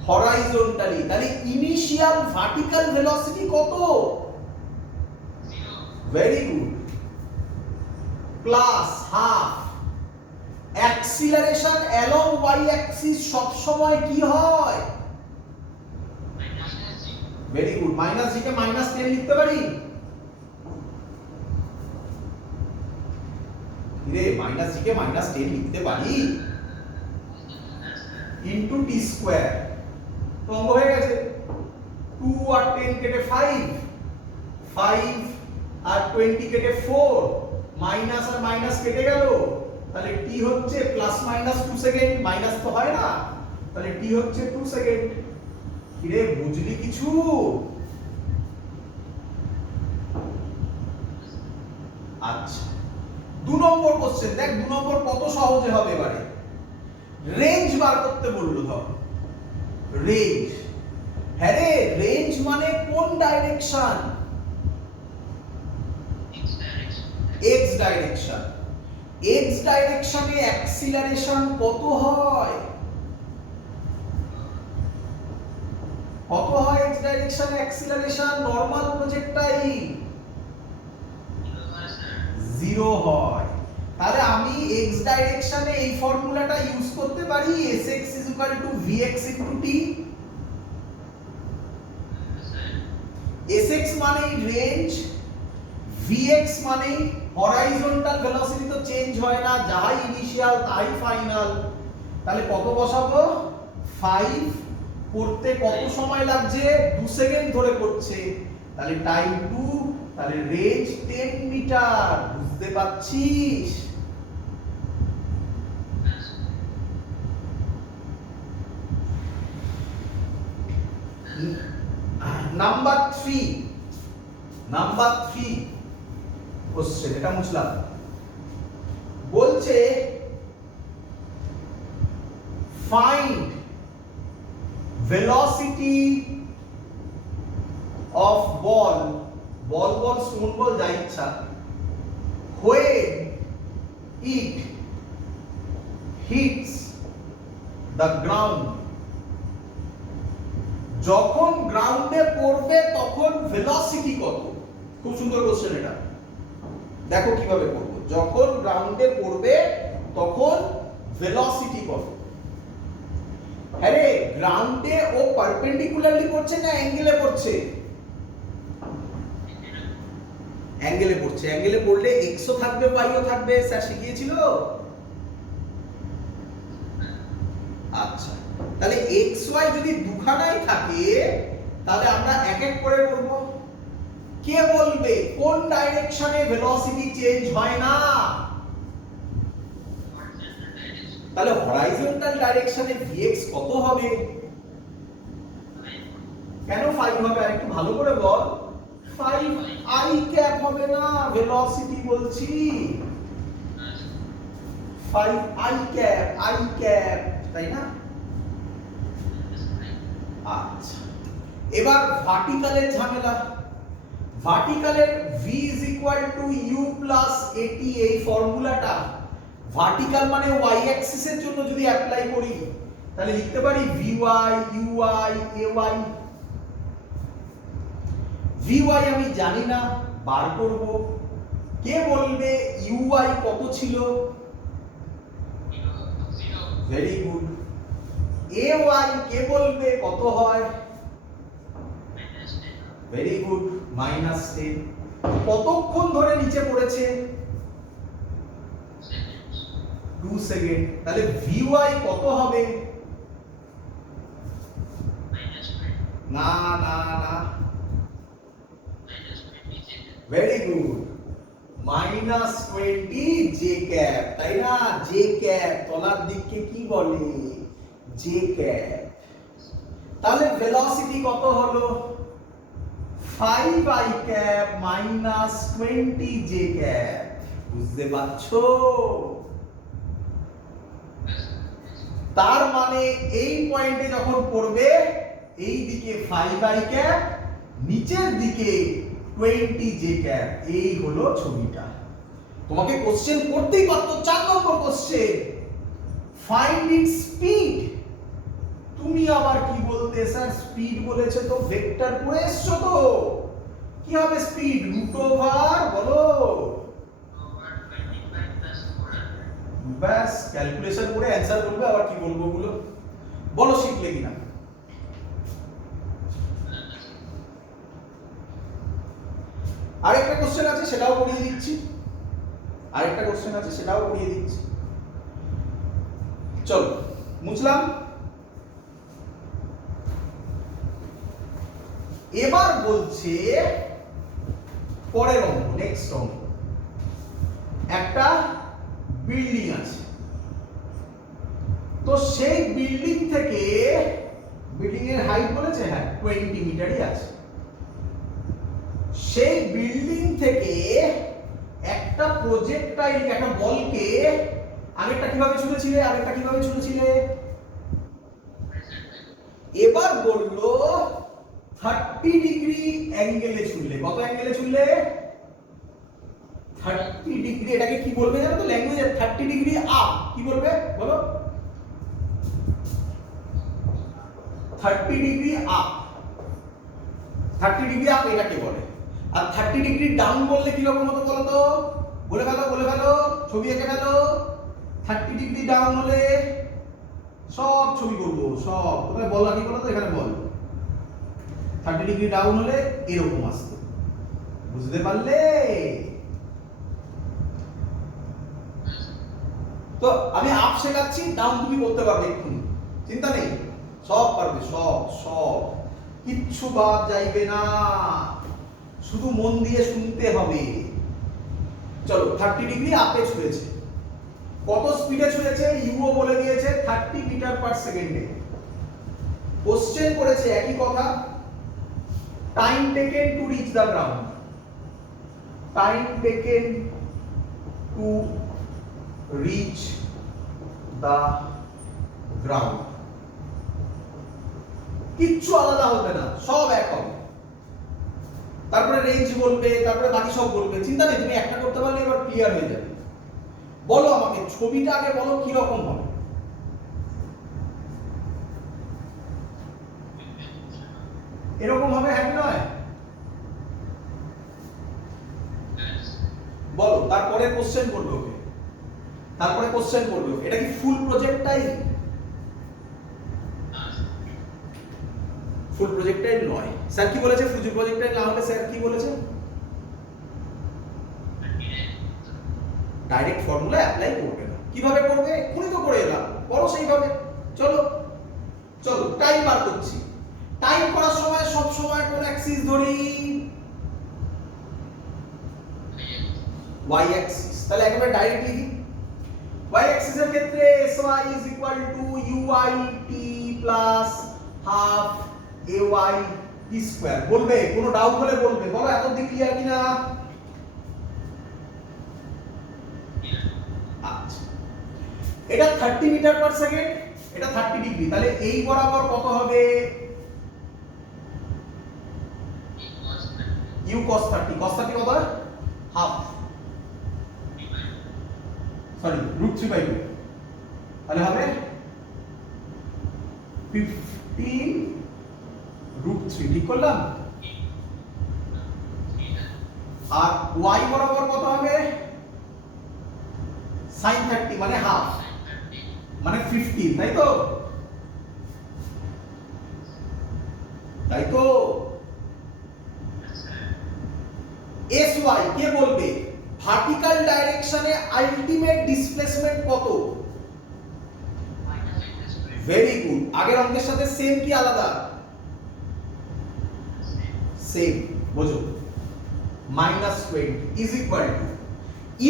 হরাইজন্টালি। তাহলে ইনিশিয়াল ভার্টিক্যাল ভেলোসিটি কত? 0। Very good, plus half acceleration along y Axis সব সময় কি হয়? ভেরি গুড, মাইনাস জি কে -10 লিখতে পারি রে, মাইনাস জি কে -10 লিখতে পারি ইনটু টি স্কয়ার। তো অঙ্ক হয়ে গেছে, 2 আর 10 কেটে 5, 5 আর 20 কেটে 4, মাইনাস আর মাইনাস কেটে গেল, তাহলে টি হচ্ছে প্লাস মাইনাস 2 সেকেন্ড, মাইনাস তো হয় না, তাহলে টি হচ্ছে 2 সেকেন্ড। কি রে বুঝলি কিছু? আচ্ছা 2 নম্বর কোশ্চেন দেখ, 2 নম্বর কত সহজে হবে এবারে। রেঞ্জ বার করতে বললো, ধর রেঞ্জ। হ্যাঁ রে, রেঞ্জ মানে কোন ডাইরেকশন? X direction. এক্স ডাইরেকশনে অ্যাক্সিলারেশন কত হয়? কত হয় এক্স ডাইরেকশনে অ্যাক্সিলারেশন নরমাল প্রজেক্টাইল? 0 হয়। তাহলে আমি এক্স ডাইরেকশনে এই ফর্মুলাটা ইউজ করতে পারি, sx vx t। sx মানে রেঞ্জ, vx মানে হরাইজন্টাল ভেলোসিটি, তো চেঞ্জ হয় না, যাই ইনিশিয়াল তাই ফাইনাল। তাহলে কত বসাবো 5 করতে কত সময় লাগছে 2 সেকেন্ড ধরে করছে তাহলে টাইম 2 তাহলে রেঞ্জ 10 মিটার বুঝতে পারছিস নাম্বার 3 কোশ্চেন এটা মুছলাম বলছে find velocity of ball stone ball যা ইচ্ছা when it hits the ground যখন গ্রাউন্ডে পড়বে তখন ভেলোসিটি কত খুব সুন্দর কোশ্চেন এটা দেখো কিভাবে করব যখন গ্রাউন্ডে পড়বে তখন ভেলোসিটি কত আরে গ্রাউন্ডে ও পারপেন্ডিকুলারলি পড়ছে না অ্যাঙ্গেলে পড়ছে অ্যাঙ্গেলে পড়ছে অ্যাঙ্গেলে পড়লে x ও থাকবে y ও থাকবে স্যার শিখিয়েছিল আচ্ছা তাহলে x y যদি দুখানাই থাকে তাহলে আমরা এক এক করে করব কে বলবে কোন ডাইরেকশনে ভেলোসিটি চেঞ্জ হয় না তাহলে হরাইজন্টাল ডাইরেকশনে vx কত হবে কেন 5 হবে আরেকটু ভালো করে বল 5 i ক্যাপ হবে না ভেলোসিটি বলছি 5 i ক্যাপ তাই না আচ্ছা এবার ভার্টিক্যালের ঝামেলা ভার্টিক্যালের v u + at এই ফর্মুলাটা ভার্টিক্যাল মানে y অ্যাক্সিসের জন্য যদি অ্যাপ্লাই করি তাহলে লিখতে পারি vy uy ay vy আমি জানি না বার করব কে বলবে uy কত ছিল ভেরি গুড ay কে বলবে কত হয় ভেরি গুড -10 কতক্ষণ ধরে নিচে পড়েছে 2 সেকেন্ড তাহলে vy কত হবে না না না ভেরি গুড -20 j ক্যাপ তাই না j ক্যাপ তলার দিককে কি বলে j ক্যাপ তাহলে ভেলোসিটি কত হলো 5 i ক্যাপ -20 j ক্যাপ বুঝতে পারছো তার মানে এই পয়েন্টে যখন পড়বে এই দিকে 5 i ক্যাপ নিচের দিকে 20 j ক্যাপ এই হলো ছবিটা তোমাকে কোশ্চেন করতেই পারতো 4 নম্বর কোশ্চেন ফাইন্ড ইট স্পিড তুমি আবার কি বলতে স্যার স্পিড বলেছে তো ভেক্টর করে এসছো তো কি হবে স্পিড √ওভার বলো ব্যাস ক্যালকুলেশন করে অ্যানসার করবে আবার কি বলবো গুলো বলো শিখলে কিনা আরেকটা কোশ্চেন আছে সেটাও করিয়ে দিচ্ছি চলো মুছলাম এবার বলছে পরের অঙ্ক নেক্সট অঙ্ক একটা বিল্ডিং আছে তো সেই বিল্ডিং থেকে বিল্ডিং এর হাইট বলেছে হ্যাঁ 20 মিটারই আছে সেই বিল্ডিং থেকে একটা প্রজেক্টাইল একটা বলকে আগেরটা কিভাবে ছুঁড়েছিলে এবার বললো 30 ডিগ্রি অ্যাঙ্গেলে ছুঁড়লে কত অ্যাঙ্গেলে ছুঁড়লে 30 ডিগ্রি এটাকে কি বলবে জানো তো ল্যাঙ্গুয়েজে 30 ডিগ্রি আপ কি বলবে বলো 30 ডিগ্রি আপ 30 ডিগ্রি আপ এটাকে বলে আর 30 ডিগ্রি ডাউন বললে কি রকম হতো বলো তো বলে ফেলো ছবি এঁকে ফেলো 30 ডিগ্রি ডাউন হলে সব ছবি করব সব তোমরা বল আগে বলো তো এখানে বল 30 ডিগ্রি ডাউন হলে এরকম আসতো বুঝতে পারলে তো আমি আপ শেখাচ্ছি, ডাউন তুমি করতে পারবে এক্ষুনি, চিন্তা নেই, সব পারবে, সব সব, কিচ্ছু বাদ যাইবে না, শুধু মন দিয়ে শুনতে হবে। চলো 30 ডিগ্রি আপে ছুঁয়েছে, কত স্পিডে ছুঁয়েছে ইউও বলে দিয়েছে 30 মিটার পার সেকেন্ডে। কোশ্চেন করেছে একই কথা, time taken to reach the ground, time taken to reach the ground, কিচ্ছু আলাদা হবে না, সব এক হবে। তারপরে রেঞ্জ বলবে, তারপরে বাকি সব বলবে, চিন্তা নেই, তুমি একটা করতে পারলে এবার ক্লিয়ার হয়ে যাবে। বলো আমাকে ছবিটা আগে বলো কি রকম হবে। এরকম হবে, হ্যাঁ কি নয়? বলো, তারপরে কোশ্চেন করবে ওকে, তারপরে কোশ্চেন করবে ওকে। এটা কি ফুল প্রজেক্টাইল? ফুল প্রজেক্টাইল নয়। স্যার কি বলেছে? ফুল প্রজেক্টাইল না হলে স্যার কি বলেছে? ডাইরেক্ট ফর্মুলা অ্যাপ্লাই করবে না। কিভাবে করবে? এক্ষুনি তো করে এলাম, করো সেইভাবে। চলো চলো টাইম বার করছি। টাইম করার সময় সব সময় কোন অ্যাক্সিস ধরি? y Axis. তাহলে একেবারে ডাইরেক্ট লিখি। y অ্যাক্সিসের ক্ষেত্রে sy uy t plus half ay t square. বলবে, কোনো ডাউট হলে বলবে। বলো এতদিন ক্লিয়ার কিনা? আচ্ছা, এটা 30 মিটার পার সেকেন্ড, এটা 30 ডিগ্রি, তাহলে এই বরাবর কত হবে? u cos 30, cos 30 কত হয়? হাফ, সরি √3/2, তাহলে হবে 15 √3, ঠিক করলাম? আর y বরাবর কত হবে? sin 30 মানে হাফ, মানে 15, তাই তো? তাই তো? sy কে বলবে? ভার্টিক্যাল ডাইরেকশনে আলটিমেট ডিসপ্লেসমেন্ট কত? Very good. আগের অঙ্কের সাথে সেম কি আলাদা? সেম, বুঝো। -20 ইজ ইকুয়াল টু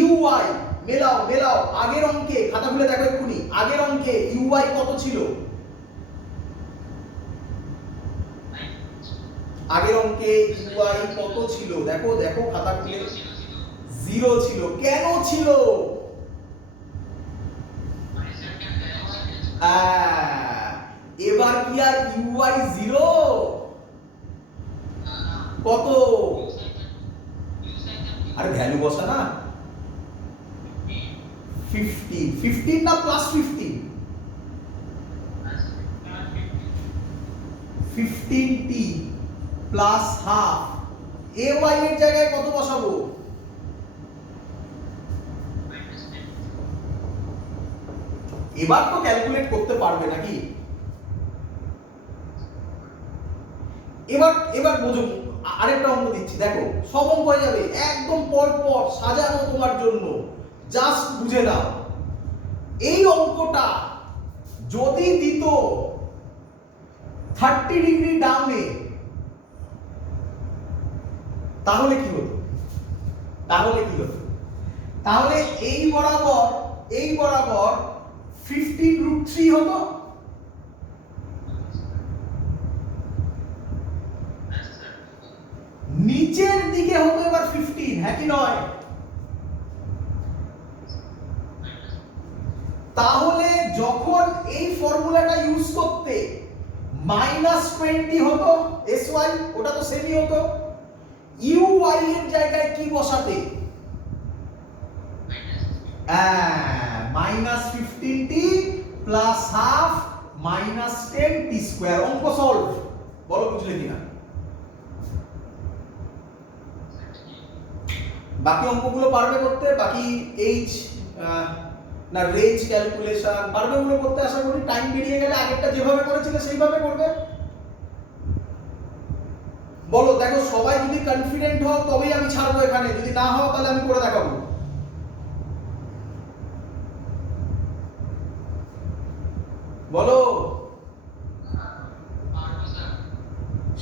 uy, মেলাও মেলাও, আগের অঙ্কে খাতা খুলে দেখো এক্ষুনি, আগের অঙ্কে uy কত ছিল? আগের অঙ্কে uy কত ছিল? দেখো দেখো খাতা খুলে, 0 ছিল। কেন ছিল? এবার কি আর uy 0? কত? আরে ভ্যালু বসা না, 15, 15 না plus 15? 15t plus half, ay এর জায়গায় কত বসাবো? এবার তো ক্যালকুলেট করতে পারবে নাকি? এবার এবার বোঝো, আরেকটা অঙ্ক দিচ্ছি, দেখো সব অঙ্ক হয়ে যাবে, একদম পর পর সাজানো তোমার জন্য, জাস্ট বুঝে নাও। এই অঙ্কটা যদি দিত 30 ডিগ্রি ডাউনে, তাহলে কি হতো? তাহলে কি হতো? তাহলে এই বরাবর 15 √3 হতো। নিচের দিকে হতো এবার 15, হ্যাঁ কি নয়? তাহলে যখন এই ফর্মুলাটা ইউজ করতে -20 হতো sy, ওটা তো সেমই হতো। uy এর জায়গায় কি বসাতে? -15t plus half -10t square. অঙ্ক সলভ। বলো বুঝলে কিনা? বাকি অঙ্কগুলো পারবে করতে, বাকি এইচ না রেঞ্জ ক্যালকুলেশন পারবে ওগুলো করতে। আশা করি টাইম বেরিয়ে গেলে আগেরটা যেভাবে করেছিলে সেইভাবে করবে। বলো, দেখো সবাই যদি কনফিডেন্ট হও তবেই আমি ছাড়বো এখানে, যদি না হও তাহলে আমি করে দেখাবো। বলো পারবো স্যার।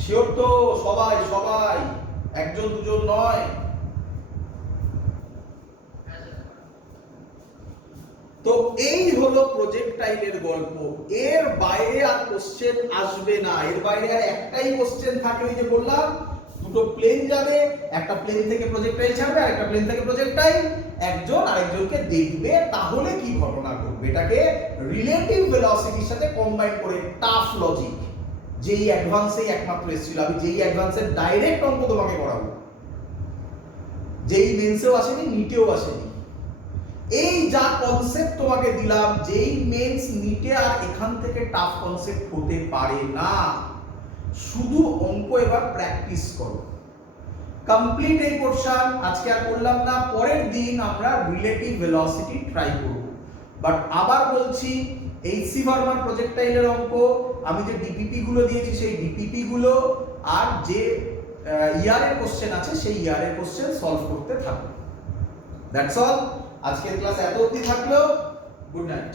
শিওর তো? সবাই সবাই, একজন দুজন নয়। হ্যাঁ স্যার। তো এই হলো প্রজেক্টাইলের গল্প। এর বাইরে আর কোশ্চেন আসবে না, এর বাইরে আর একটাই কোশ্চেন থাকে, ওই যে বললাম দুটো প্লেন যাবে, একটা প্লেন থেকে প্রজেক্টাইল ছাড়বে আর একটা প্লেন থেকে প্রজেক্টাইল, একজন আরেকজনকে দেখবে, তাহলে কি ঘটনা ঘটবে, এটাকে রিলেটিভ ভেলোসিটির সাথে কম্বাইন করে টাফ লজিক, যেই অ্যাডভান্সেই একমাত্র এসেছিল। আমি যেই অ্যাডভান্সের ডাইরেক্ট অঙ্ক তোমাকে করাবো, যেই মেন্সেও আসেনি, নিটেও আসেনি। এই যা কনসেপ্ট তোমাকে দিলাম, যেই মেন্স নিটে আর এখান থেকে টাফ কনসেপ্ট হতে পারে না, শুধু অঙ্ক এবার প্র্যাকটিস করো। কমপ্লিট এই পোরশন আজকে আর করলাম না, পরের দিন আমরা রিলেটিভ ভেলোসিটি ট্রাই করব। বাট আবার বলছি, এইচসি ভার্মার প্রজেক্টাইলের অঙ্ক, আমি যে ডিপিপি গুলো দিয়েছি সেই ডিপিপি গুলো আর যে ইয়ারের কোশ্চেন আছে সেই ইয়ারের কোশ্চেন সলভ করতে থাকো। That's all. আজকের ক্লাস এত অবধি থাকলো। Good night.